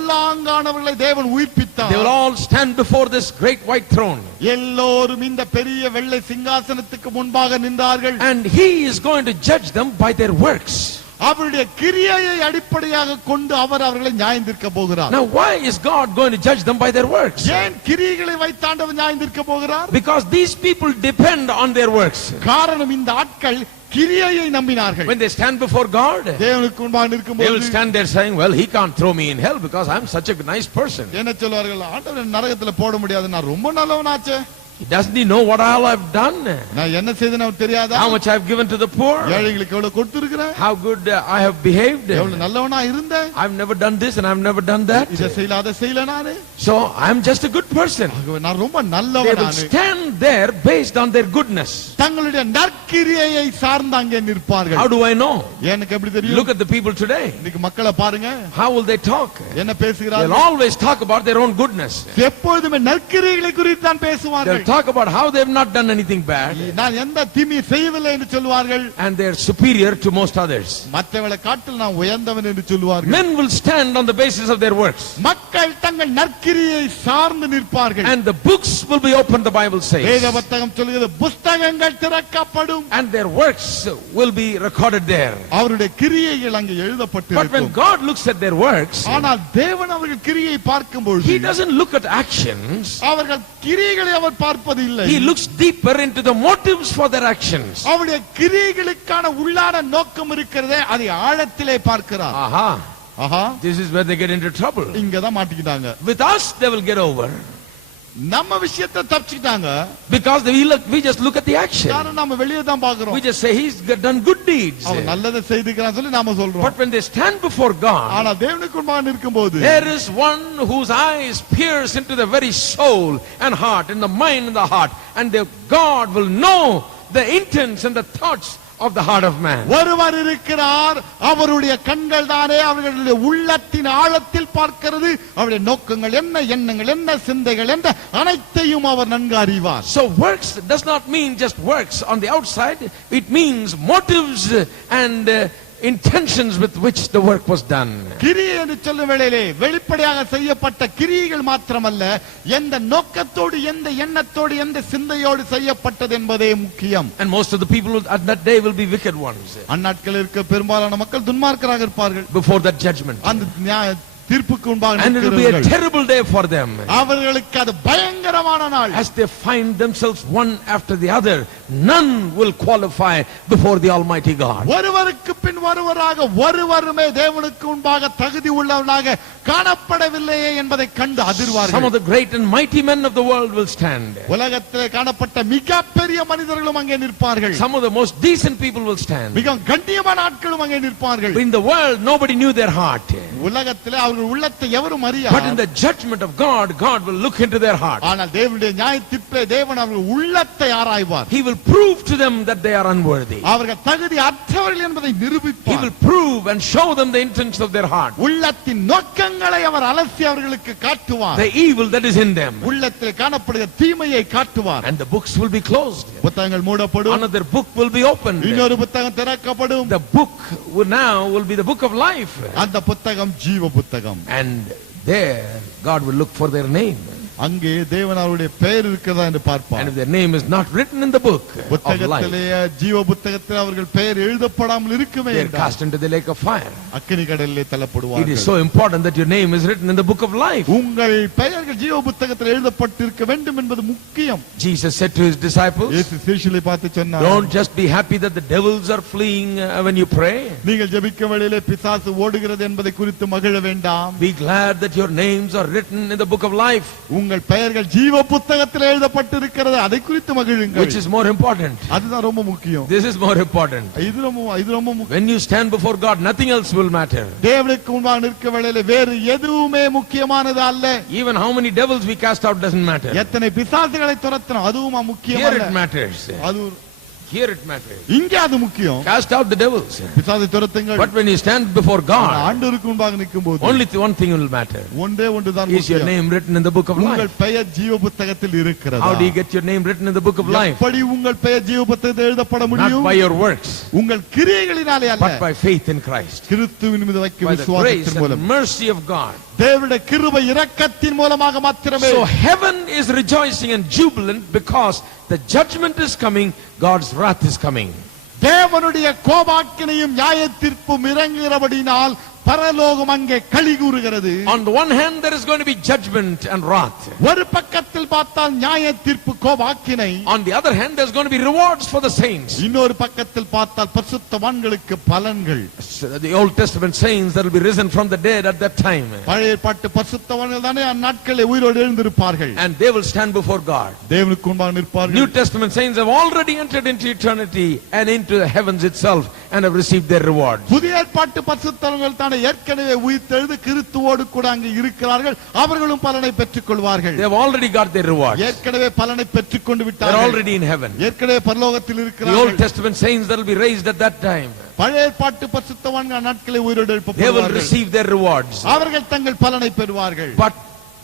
பொல்லாங்கானவர்களை தேவன் They will உயிர்ப்பித்தார். all stand before this great white throne எல்லோரும் இந்த பெரிய வெள்ளை சிங்காசனத்துக்கு முன்பாக நின்றார்கள். and he is going to judge them by their works. அவருடைய கிரியையை அடிப்படையாக கொண்டு அவர் அவர்களை நியாயந்தீர்க்க போகிறார். Now why is God going to judge them by their works? ஏன் கிரியைகளை வைத்தாண்டவர் நியாயந்தீர்க்க போகிறார்? Because these people depend on their works. காரணம் இந்த ஆட்கள் கிரியையை நம்பினார்கள். When they stand before God, தேவனுக்கு முன்பாக they will நிற்கும்போது stand there saying, well, he can't throw me in hell because I'm such a nice person. என்ன சொல்வார்கள்? ஆண்டவர் நரகத்துல போட முடியாது, நான் ரொம்ப நல்லவனாச்சே. Doesn't he know what all I've done? நான் என்ன செய்தேன்னு அவருக்கு தெரியாதா? How much I've given to the poor? ஏழைகளுக்கு எவ்வளவு கொடுத்திருக்கிறேன், How good I have behaved? எவ்வளவு நல்லவனா இருந்தேன், I've never done this and I've never done that. இதை செய்யல அதை செய்யல நானு, So I'm just a good person. ஆகவே நான் ரொம்ப They நல்லவன் will நானு. stand there based on their goodness. தங்களுடைய நற்கிரியையை சார்ந்து அங்கே How நிற்பார்கள். do I know? எனக்கு எப்படி தெரியும்? Look at the people today. இன்னைக்கு மக்களை பாருங்க, How will they talk? என்ன They'll பேசுகிறார்கள்? always talk about their own goodness. எப்பொழுதுமே நற்கிரியைகளை குறித்து தான் They'll பேசுவார்கள். talk about how they've not done anything bad நான் எந்த தீமை செய்யவில்லை என்று சொல்வார்கள். and they're superior to most others. மற்றவளை காட்டில் நான் உயர்ந்தவன் என்று சொல்வார்கள். Men will stand on the basis of their works. மக்கள் தங்கள் நற்கிரியை சார்ந்து நிற்பார்கள். And the books will be opened, the Bible says. வேத புத்தகம் சொல்கிறது, புஸ்தகங்கள் திறக்கப்படும், And their works will be recorded there. அவருடைய கிரியைகள் அங்கே But when எழுதப்பட்டிருக்கும். God looks at their works, ஆனால் தேவன் அவர்கள் கிரியை பார்க்கும் He பொழுது doesn't look at actions. அவர்கள் கிரியைகளை அவர் பார்ப்பது இல்லை. He looks deeper into the motives for their actions. அவருடைய கிரியைகளுக்கான உள்ளான நோக்கம் இருக்கிறதே, அதை ஆழத்திலே பார்க்கிறார். Aha. Aha, This is where they get into trouble. இங்கதான் மாட்டிக்கிட்டாங்க. With us, they will get over. நம்ம விஷயத்தை தப்பிச்சுட்டாங்க. Because we just look at the action. காரணம் நம்ம வெளியே தான் பார்க்கிறோம். We just say he's done good deeds. அவன் நல்லதை செய்திருக்கிறான்னு சொல்லி நாம சொல்றோம். But when they stand before God, ஆனா தேவனுக்கு முன்பாக நிற்கும்போது there is one whose eyes pierce into the very soul and heart, and the mind and the heart, and God will know the intents and the thoughts of the heart of man. ஒருவர் இருக்கிறார், அவருடைய கண்கள் தானே அவர்களுடைய உள்ளத்தின் ஆழத்தில் பார்க்கிறது. அவருடைய நோக்கங்கள் என்ன, எண்ணங்கள் என்ன, சிந்தைகள் என்ன, அனைத்தையும் அவர் நன்கு அறிவார். So works does not mean just works on the outside. It means motives and intentions with which the work was done. கிரியை என்று சொல்லும் வேளையிலே வெளிப்படையாக செய்யப்பட்ட கிரியைகள் மாத்திரமல்ல, எந்த நோக்கத்தோடு, எந்த எண்ணத்தோடு, எந்த சிந்தையோடு செய்யப்பட்டது என்பதே முக்கியம். And most of the people at that day will be wicked ones அந்நாட்களில் இருக்க பெரும்பாலான மக்கள் துன்மார்க்கராக இருப்பார்கள். before that judgment. அந்த தீர்ப்புக்கு முன்பாக And it will be a நிற்கிறார்கள். terrible day for them. அவர்களுக்கு அது பயங்கரமான நாள். As they find themselves one after the other, none will qualify before the Almighty God. ஒருவருக்கு பின் ஒருவராக ஒருவருமே தேவனுக்கு முன்பாக தகுதி உள்ளவர்களாக காணப்படவில்லையே என்பதை கண்டு Some of அதிர்வார்கள். the great and mighty men of the world will stand. உலகத்திலே காணப்பட்ட மிகப்பெரிய மனிதர்களும் அங்கே நிற்பார்கள். Some of the most decent people will stand. மிக கண்ணியமான ஆட்களும் அங்கே நிற்பார்கள். In the world, nobody knew their heart. உலகத்திலே அவர்கள் உள்ளத்தை எவரும் But in அறியார். the judgment of God, God will look into their heart. ஆனால் தேவனுடைய நியாயத்தீர்ப்பிலே தேவன் அவர்கள் உள்ளத்தை ஆராய்வார். He will prove to them that they are unworthy. அவர்கள் தகுதி அற்றவர்கள் என்பதை He நிரூபிப்பார். will prove and show them the intents of their heart, உள்ளத்தின் நோக்கங்களை அவர் அலசி அவர்களுக்கு காட்டுவார். the evil that is in them. உள்ளத்தில் காணப்படுகிற தீமையை காட்டுவார். And the books will be closed. புத்தகங்கள் மூடப்படும், Another book will be opened. இன்னொரு புத்தகம் திறக்கப்படும். The book now will be the book of life. அந்த புத்தகம் ஜீவ புத்தகம். And there God will look for their name. அங்கே தேவன் அவருடைய பெயர் இருக்கிறதா என்று And பார்ப்பார். if their name is not written in the book of life, புத்தகத்திலே ஜீவ புத்தகத்தில் அவர்கள் பெயர் எழுதப்படாமல் இருக்குமே they are என்றால் cast into the lake of fire. அக்கினி கடலிலே It தள்ளப்படுவார்கள். is so important that your name is written in the book of life. உங்கள் பெயர்கள் ஜீவ புத்தகத்தில் எழுதப்பட்டிருக்க வேண்டும் என்பது முக்கியம். Jesus said to his disciples, இயேசு சீஷர்களை பார்த்து சொன்னார், don't just be happy that the devils are fleeing when you pray. நீங்கள் ஜெபிக்கும் வேளையிலே பிசாசு ஓடுகிறது என்பதை குறித்து மகிழ வேண்டாம். Be glad that your names are written in the book of life. உங்கள் பெயர்கள் ஜீவ புத்தகத்தில் எழுதப்பட்டிருக்கிறது, அதை குறித்து மகிழுங்கள். Which is more important? அதுதான் ரொம்ப முக்கியம். This is more important. இது ரொம்ப முக்கியம். When you stand before God, nothing else will matter. தேவனுக்கு முன்பாக நிற்க வேளையிலே வேறு எதுவுமே முக்கியமானது அல்ல. Even how many devils we cast out doesn't matter. எத்தனை பிசாசுகளை துரத்தணும் அதுவும் முக்கியம் Here அல்ல. it matters. அது Here it matters. இங்கே அது முக்கியம். Cast out the devils. பிசாசை துரத்துங்கள். But when you stand before God, ஆண்டவருக்கு முன்பாக நிற்கும்போது only one thing will matter. ஒன்றே ஒன்றுதான் Is your முக்கியம். name written in the book of உங்கள் life? பெயர் ஜீவ புத்தகத்தில் இருக்கிறதா? How do you get your name written in the book of life? எப்படி உங்கள் பெயர் ஜீவ புத்தகத்தில் எழுதப்பட Not முடியும்? by your works, உங்கள் கிரியைகளினாலே அல்ல, but by faith in Christ. கிறிஸ்துவின் மீது வைக்கும் By the grace விசுவாசத்தின் and மூலம். mercy of God. தேவனுடைய கிருபை இரக்கத்தின் மூலமாக மாத்திரமே. So heaven is rejoicing and jubilant because the judgment is coming, God's wrath is coming. தேவனுடைய கோபாக்கினையும் நியாயத்தீர்ப்பும் இறங்குகிறபடினால் பரலோகம் அங்கே களி கூறுகிறது. On the one hand, there is going to be judgment and wrath. ஒரு பக்கத்தில் பார்த்தால் நியாயத்தீர்ப்பு கோபாக்கினை, On the other hand, there's going to be rewards for the saints. இன்னொரு பக்கத்தில் பார்த்தால் பரிசுத்தவான்களுக்கு பலன்கள். The Old Testament saints that will be risen from the dead at that time. பழைய ஏற்பாட்டு பரிசுத்தவான்கள் தானே அந்நாட்களில் உயிரோடு எழுந்திருப்பார்கள். And they will stand before God. தேவனுக்கு முன்பாக நிற்பார்கள். New Testament saints have already entered into eternity and into the heavens itself and have received their rewards. புதிய ஏற்பாட்டு பரிசுத்தவான்கள் தானே ஏற்கனவே உயிர்த்தெழுந்து கிறிஸ்துவோடு கூட அங்கே இருக்கிறார்கள். அவர்களும் பலனை பெற்றுக் கொள்வார்கள். They have already got their rewards. ஏற்கனவே பலனை பெற்றுக் கொண்டு They are விட்டார்கள். already in heaven. ஏற்கனவே பரலோகத்தில் The Old இருக்கிறார்கள். Testament saints that will be raised at that time, பழைய ஏற்பாட்டு பரிசுத்தவான்கள் நாட்களை உயிரோடு they will எழுப்பப்படுவார்கள். receive their rewards. அவர்கள் தங்கள் பலனை பெறுவார்கள். But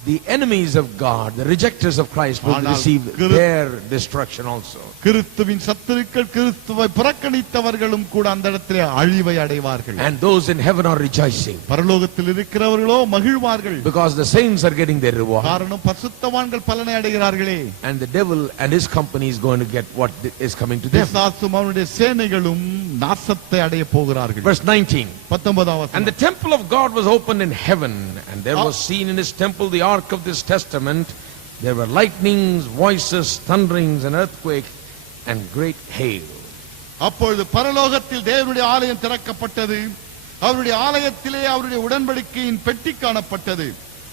the enemies of God, the rejectors of Christ, will ஆனால் receive their destruction also. கிறிஸ்துவின் சத்துருக்கள், கிறிஸ்துவை புறக்கணித்தவர்களும் கூட அந்த இடத்திலே அழிவை அடைவார்கள். And those in heaven are rejoicing பரலோகத்தில் இருக்கிறவர்களோ மகிழ்வார்கள். because the saints are getting their reward. காரணம் பரிசுத்தவான்கள் பலனை அடைகிறார்களே. And the devil and his company is going to get what is coming to them. பிசாசும் அவனுடைய சேனைகளும் நாசத்தை அடைய போகிறார்கள். Verse 19. 19வது And the temple of God was opened in heaven, and there was seen in his temple the ark of this testament. There were lightnings, voices, thunderings, and earthquake, and great hail. அப்பொழுது பரலோகத்தில் தேவனுடைய ஆலயம் திறக்கப்பட்டது. அவருடைய ஆலயத்திலே அவருடைய உடன்படிக்கையின் பெட்டி காணப்பட்டது.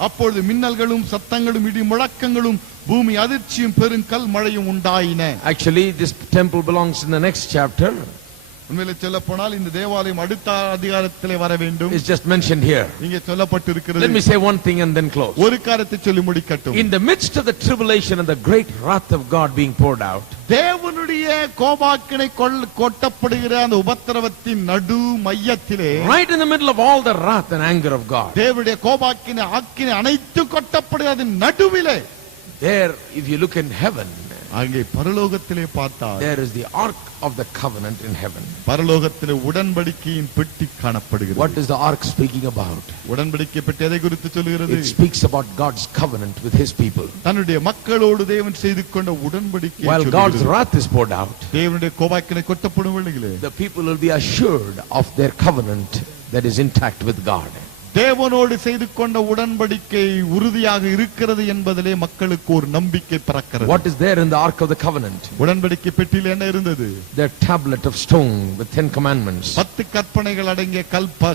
அப்பொழுது மின்னல்களும் சத்தங்களும் இடி முழக்கங்களும் பூமி அதிர்ச்சியும் பெருங்கல் மழையும் உண்டாயின. Actually, this temple belongs in the next chapter. உண்மையிலே சொல்ல போனால் இந்த தேவாலயம் அடுத்த அதிகாரத்திலே வர வேண்டும். It's just mentioned here. இங்கே சொல்லப்பட்டிருக்கிறது. Let me say one thing and then close. ஒரு காரியத்தை சொல்லி முடிக்கட்டும். In the midst of the tribulation and the great wrath of God being poured out, தேவனுடைய கோபாக்கினை கொட்டப்படுகிற அந்த உபத்திரவத்தின் நடு மையத்திலே, right in the middle of all the wrath and anger of God, தேவனுடைய கோபாக்கினை ஆக்கினை அனைத்து கொட்டப்படுகிற நடுவிலே, there, if you look in heaven, அங்கே பரலோகத்திலே பார்த்தால் there is the ark of the covenant in heaven. பரலோகத்திலே உடன்படிக்கையின் பெட்டி காணப்படுகிறது. What is the ark speaking about? உடன்படிக்கை பெட்டி எதை குறித்து சொல்கிறது? It speaks about God's covenant with his people. தன்னுடைய மக்களோடு தேவன் செய்து கொண்ட உடன்படிக்கை. While God's wrath is poured out, தேவனுடைய கோபாக்கினை கொட்டப்படும் வேளையிலே the people will be assured of their covenant that is intact with God. தேவனோடு செய்து கொண்ட உடன்படிக்கை உறுதியாக இருக்கிறது என்பதிலே மக்களுக்கு ஒரு நம்பிக்கை பிறக்கிறது. What is there in the ark of the covenant? உடன்படிக்கை பெட்டியில் என்ன இருந்தது? The tablet of stone with 10 commandments. 10 கற்பனைகள் அடங்கிய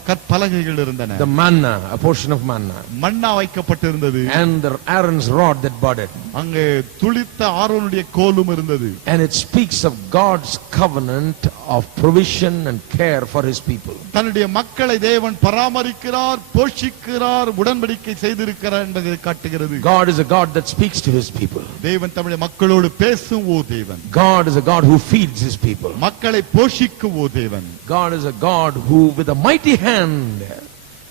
கற்பலகைகள் இருந்தன. The manna, a portion of manna. மன்னா வைக்கப்பட்டிருந்தது. And Aaron's rod that budded. அங்கே துளித்த ஆரோனுடைய கோலும் இருந்தது. And it speaks of God's covenant of provision and care for his people. தன்னுடைய மக்களை தேவன் பராமரிக்கிறார், போஷிக்கிறார், உடன்படிக்கை செய்திருக்கிறார் என்பதை காட்டுகிறது. God is a God that speaks to his people. தேவன் தம்முடைய மக்களோடு பேசும் ஓ தேவன். God is a God who feeds his people. மக்களை போஷிக்கும் ஓ தேவன். God is a God who with a mighty hand,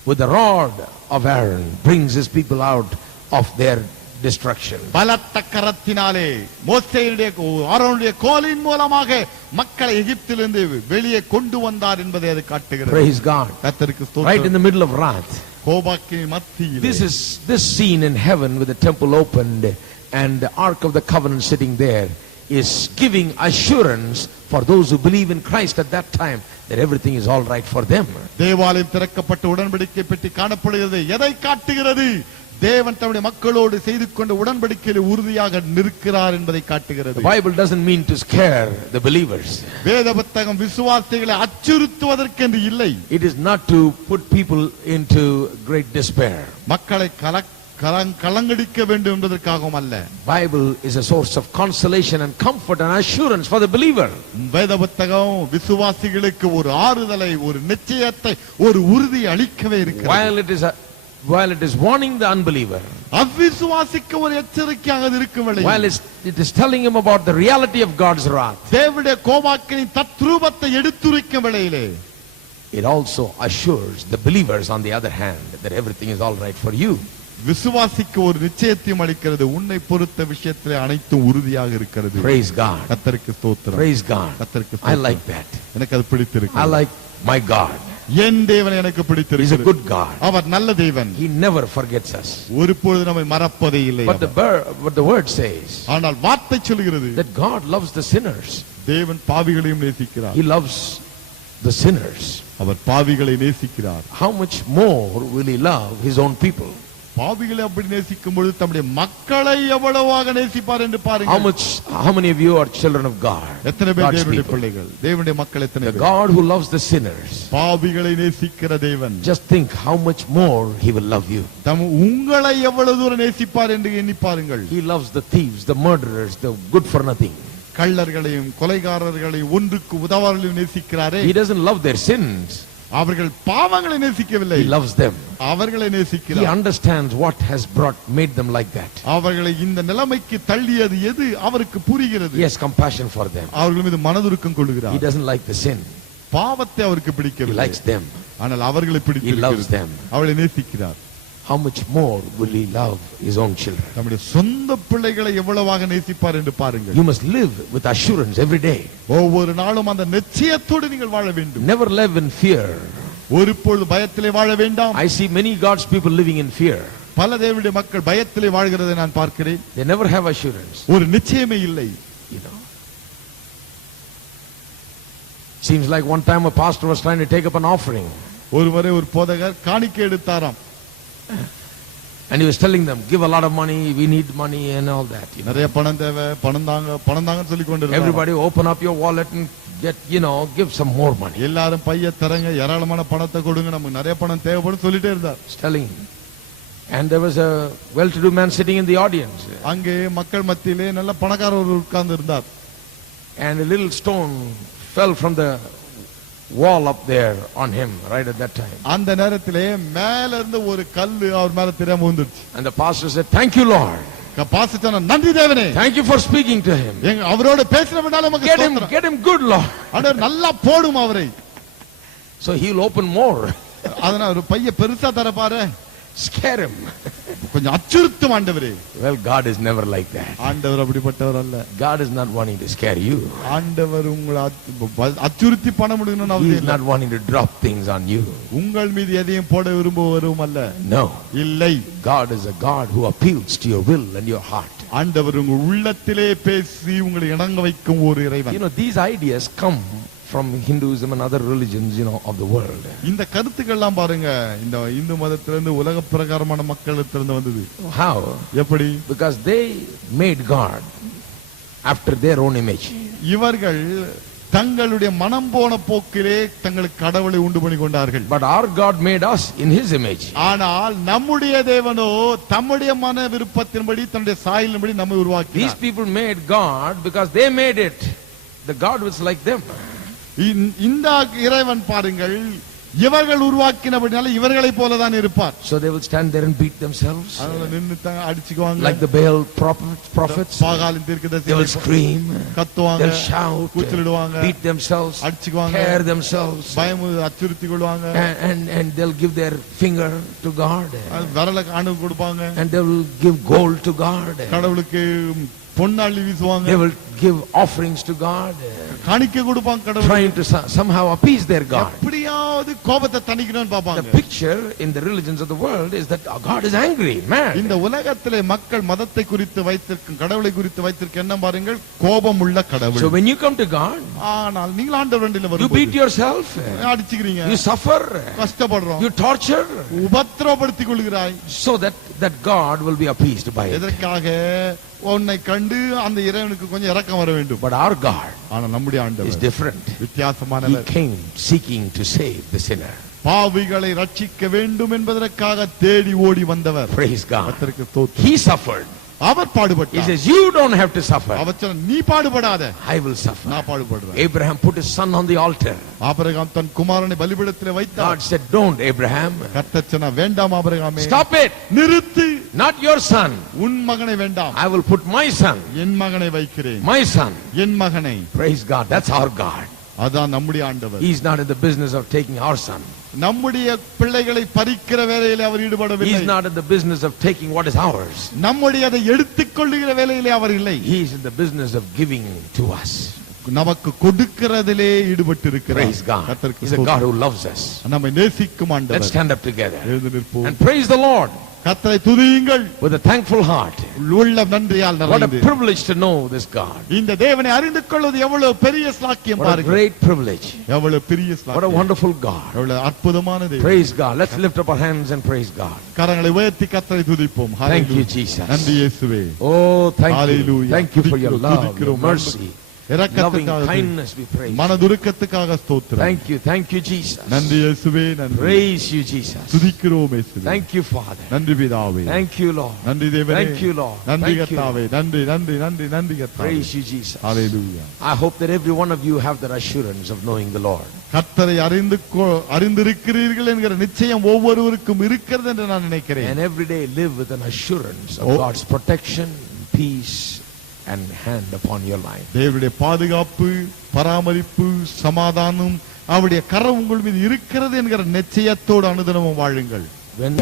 with the rod of Aaron, brings his people out of their destruction. பலத்த கரத்தினாலே மோசேயுடைய ஆரோனுடைய கோலின் மூலமாக மக்களை எகிப்திலிருந்து வெளியே கொண்டு வந்தார் என்பதை அது காட்டுகிறது. Praise God. கர்த்தருக்கு Right ஸ்தோத்திரம். in the middle of wrath, கோபாக்கினி மத்தியிலே. This scene in heaven with the temple opened and the ark of the covenant sitting there is giving assurance for those who believe in Christ at that time that everything is all right for them. தேவாலயம் திறக்கப்பட்ட உடன்படிக்கை பெட்டி காணப்படுகிறது. எதை காட்டுகிறது? தேவன் தம்முடைய மக்களோடு செய்து கொண்ட உடன்படிக்கையில் உறுதியாக நிற்கிறார் என்பதை காட்டுகிறது. The Bible doesn't mean to scare the believers. வேத புத்தகம் விசுவாசிகளை அச்சுறுத்துவதற்கு இல்லை. It is not to put people into great despair. மக்களை கலங்கடிக்க வேண்டும் என்பதற்காகவும் அல்ல. Bible is a source of consolation and comfort and assurance for the believer. வேத புத்தகம் விசுவாசிகளுக்கு ஒரு ஆறுதலை, ஒரு நிச்சயத்தை, ஒரு உறுதி அளிக்கவே இருக்கிறது. While it is warning the unbeliever, அவிசுவாசிக்கு ஒரு எச்சரிக்கையாக இருக்கும் வேளையில், while it is telling him about the reality of God's wrath, தேவனுடைய கோபாக்கினின் தத்ரூபத்தை எடுத்துரைக்கும் வேளையிலே, it also assures the believers on the other hand that everything is all right for you. விசுவாசிக்கு ஒரு நிச்சயத்தையும் அளிக்கிறது. உன்னை பொறுத்த விஷயத்திலே அனைத்தும் உறுதியாக இருக்கிறது. Praise God. கர்த்தருக்கு ஸ்தோத்திரம். Praise God. கர்த்தருக்கு I ஸ்தோத்திரம். like that. எனக்கு அது பிடித்திருக்கு. I like my God. என் தேவன் எனக்கு He is a பிடித்திருக்கிறது. good God. அவர் நல்ல தேவன். He never forgets us. ஒருபொழுது நம்மை மறப்பதே இல்லை. But the word says ஆனால் வார்த்தை சொல்கிறது that God loves the sinners. தேவன் பாவிகளையும் நேசிக்கிறார். He loves the sinners. அவர் பாவிகளை நேசிக்கிறார். How much more will he love his own people? பாவிகளை அப்படி நேசிக்கும் பொழுது தம்முடைய மக்களை எவ்வளவாக நேசிப்பார் என்று பாருங்கள். How many of you are children of God? எத்தனை பேர் God's தேவனுடைய people? பிள்ளைகள்? தேவனுடைய மக்கள் எத்தனை The பேர்? God who loves the sinners. பாவிகளை நேசிக்கிற தேவன். Just think how much more he will love you. உங்களை எவ்வளவு தூரம் நேசிப்பார் என்று எண்ணி பாருங்கள். He loves the thieves, the murderers, the good for nothing. கள்ளர்களையும் கொலைகாரர்களையும் ஒன்றுக்கு உதவார்களையும் நேசிக்கிறாரே. He doesn't love their sins. அவர்கள் பாவங்களை நேசிக்கவில்லை. He loves them. அவர்களை He நேசிக்கிறார். understands what has made them like that. அவர்களை இந்த நிலைமைக்கு தள்ளியது எது அவருக்கு புரிகிறது. He has compassion for them. அவர்கள் மீது மனதுருக்கம் He கொள்கிறார். doesn't like the sin. பாவத்தை அவருக்கு He பிடிக்கவில்லை. likes them. ஆனால் அவர்களை He loves பிடிக்கிறார். them. அவளை நேசிக்கிறார். How much more will he love his own children? நம்முடைய சொந்த பிள்ளைகளை எவ்வளவாக நேசிப்பார் என்று பாருங்கள். You must live with assurance every day. ஒவ்வொரு நாளும் அந்த நிச்சயத்தோடு நீங்கள் வாழ வேண்டும். Never live in fear. ஒருபொழுது பயத்திலே வாழ வேண்டாம். I see many God's people living in fear. பல தேவனுடைய மக்கள் பயத்திலே வாழ்கிறதை நான் பார்க்கிறேன். They never have assurance. ஒரு நிச்சயமே இல்லை. You know. Seems like one time a pastor was trying to take up an offering. ஒருவரே ஒரு போதகர் காணிக்கை எடுத்தாராம். And he was telling them, give a lot of money, we need money and all that. You know. நிறைய பணம் தேவை, பணம் தாங்கன்னு சொல்லி கொண்டிருந்தார். Everybody open up your wallet and get, give some more money. எல்லாரும் பைய தரங்க, ஏராளமான பணத்தை கொடுங்க, நமக்கு நிறைய பணம் தேவைப்படும் சொல்லிட்டே இருந்தார். Telling him. And there was a well-to-do man sitting in the audience. அங்கே மக்கள் மத்தியிலே நல்ல பணக்காரர் ஒருவர் உட்கார்ந்து இருந்தார். And a little stone fell from the wall up there on him right at that time. அந்த நேரத்திலே மேல இருந்து ஒரு கல்லு அவர் மேல தெரியாம வந்துருச்சு. And the pastor said, thank you Lord. Pastor சொன்னார், நன்றி தேவனே. Thank you for speaking to him. அவரோட பேசினவனால நமக்கு ஸ்தோத்திரம். Get him good Lord. ஆண்டவர் நல்லா போடும் அவரை. So he'll open more. அதனால ஒரு பைய பெருசா தர பாரு. Scare him. கொஞ்சம் அச்சுறுத்தும் ஆண்டவரே. Well, God is never like that. ஆண்டவர் அப்படிப்பட்டவர் அல்ல. God is not wanting to scare you. ஆண்டவர் உங்களை அச்சுறுத்தி பண்ண முடியும்னு He is not wanting to drop things on you. உங்கள் மீது எதையும் போட விரும்புவரும் அல்ல. No. இல்லை. God is a God who appeals to your will and your heart. ஆண்டவர் உங்கள் உள்ளத்திலே பேசி உங்களை இணங்க வைக்கும் ஒரு இறைவன். You know, these ideas come from Hinduism and other religions, of the world. இந்த கருத்துக்கள் எல்லாம் பாருங்க, இந்த இந்து மதத்திலிருந்து உலக பிரகாரமான மக்களிடத்திலிருந்து வந்தது. How? எப்படி? Because they made God after their own image. இவர்கள் தங்களுடைய மனம் போன போக்கிலே தங்களுக்கு கடவுளை உண்டு பண்ணி கொண்டார்கள். But our God made us in his image. ஆனால் நம்முடைய தேவனோ தம்முடைய மன விருப்பத்தின்படி தன்னுடைய சாயலின்படி நம்மை உருவாக்கினார். These people made God because they made it. The God was like them. இந்த இறைவன் பாருங்கள், இவர்கள் உருவாக்கினபடினால இவர்களை போலதான் இருப்பார். So they will stand there and beat themselves. அதனால நின்னு அடிச்சுக்குவாங்க. Like the Baal prophets. பாகாலின் தீர்க்கதரிசிகள். They will scream. கத்துவாங்க. They'll shout. கூச்சலிடுவாங்க. Beat themselves. அடிச்சுக்குவாங்க. Tear themselves. பயம் அச்சுறுத்தி கொள்வாங்க. And they'll give their finger to God. விரல காணு கொடுப்பாங்க. And they will give gold to God. கடவுளுக்கு பொன்னாளி வீசுவாங்க. They will give offerings to God, காணிக்கை கொடுப்பாங்க கடவுள். trying to somehow appease their God. எப்படியாவது கோபத்தை தணிக்கணும்னு The பாப்பாங்க. picture in the religions of the world is that God is angry, mad. இந்த உலகத்திலே மக்கள் மதத்தை குறித்து வைத்திருக்கும் கடவுளை குறித்து வைத்திருக்க என்ன பாருங்கள், கோபம் உள்ள So கடவுள். when you come to God, ஆனால் நீங்கள் ஆண்டவரிடத்தில் you beat வரும்போது yourself, அடிச்சுக்கிறீங்க, you suffer, கஷ்டப்படுறோம், you torture, உபத்திரப்படுத்திக் கொள்கிறாய். so that God will be appeased by it. எதற்காக? உன்னை கண்டு அந்த இறைவனுக்கு கொஞ்சம் இரக்கம் வர வேண்டும். But our God ஆனா நம்முடைய is ஆண்டவர் different. He வித்தியாசமானவர். came seeking to save the sinner. பாவிகளை ரட்சிக்க வேண்டும் என்பதற்காக தேடி ஓடி வந்தவர். Praise God. கர்த்தருக்கு ஸ்தோத்திரம். He suffered. அவர் He பாடுபட்டார். says, you don't have to suffer. அவர் சொன்னார், நீ பாடுபடாத, I will suffer. நான் பாடுபடுறேன். Abraham put his son on the altar. ஆபிரகாம் தன் குமாரனை பலிபீடத்திலே வைத்தார். God said, don't, Abraham. கர்த்தர் சொன்னார், வேண்டாம் ஆபிரகாமே, Stop it. நிறுத்து, Not your son. உன் மகனை வேண்டாம், I will put my son. என் மகனை வைக்கிறேன். My son. என் மகனை. Praise God. That's our God. அதான் நம்முடைய ஆண்டவர். He's not in the business of taking our son. நம்முடைய பிள்ளைகளை பறிக்கிற வேலையிலே அவர் ஈடுபடவில்லை. He's not in the business of taking what is ours. நம்முடைய அதை எடுத்துக்கொள்ளுகிற வேலையிலே அவர் இல்லை. He's in the business of giving to us. நமக்கு கொடுக்கிறதிலே ஈடுபட்டு இருக்கிறார். Praise God. கர்த்தருக்கு He's a God ஸ்தோத்திரம். who loves us. நம்மை நேசிக்கும் Let's ஆண்டவர். stand up together எழுந்து நிற்போம். and praise the Lord கர்த்தரை துதியுங்கள் with a thankful heart. உள்ள நன்றியால் What a நிறைந்து. privilege to know this God. இந்த தேவனை அறிந்து கொள்வது எவ்வளவு பெரிய ஸ்லாக்கியம் What a பாருங்கள். great privilege. எவ்வளவு பெரிய What a ஸ்லாக்கியம். wonderful God. எவ்வளவு அற்புதமான தேவன். Praise God. Let's lift up our hands and praise God. கரங்களை உயர்த்தி கர்த்தரை துதிப்போம். Thank you, hallelujah. Jesus. நன்றி இயேசுவே. Oh, thank you. Hallelujah. Thank you for your love, your துதிக்கிறோம். mercy, loving இரக்கத்துக்காக kindness we praise. மனதுருக்கத்துக்காக ஸ்தோத்திரம். Thank you, Jesus. நன்றி இயேசுவே, நன்றி. Praise you, Jesus. துதிக்கிறோம் இயேசுவே. Thank you, Father. நன்றி பிதாவே. Thank you, Lord. நன்றி தேவனே. Thank you, Lord. நன்றி Thank you. கர்த்தாவே. நன்றி நன்றி நன்றி நன்றி கர்த்தாவே. Praise you, Jesus. Hallelujah. I hope that every one of you have that assurance of knowing the Lord. கர்த்தரை அறிந்திருக்கிறீர்கள் என்கிற நிச்சயம் ஒவ்வொருவருக்கும் இருக்கிறது என்று நான் நினைக்கிறேன். And every day live with an assurance of Oh. God's protection, peace, and hand upon your life. தேவனுடைய பாதுகாப்பு, பராமரிப்பு, சமாதானம், அவருடைய கரம் உங்கள் மீது இருக்கிறது என்கிற நிச்சயத்தோடு அனுதினமும் வாழுங்கள். When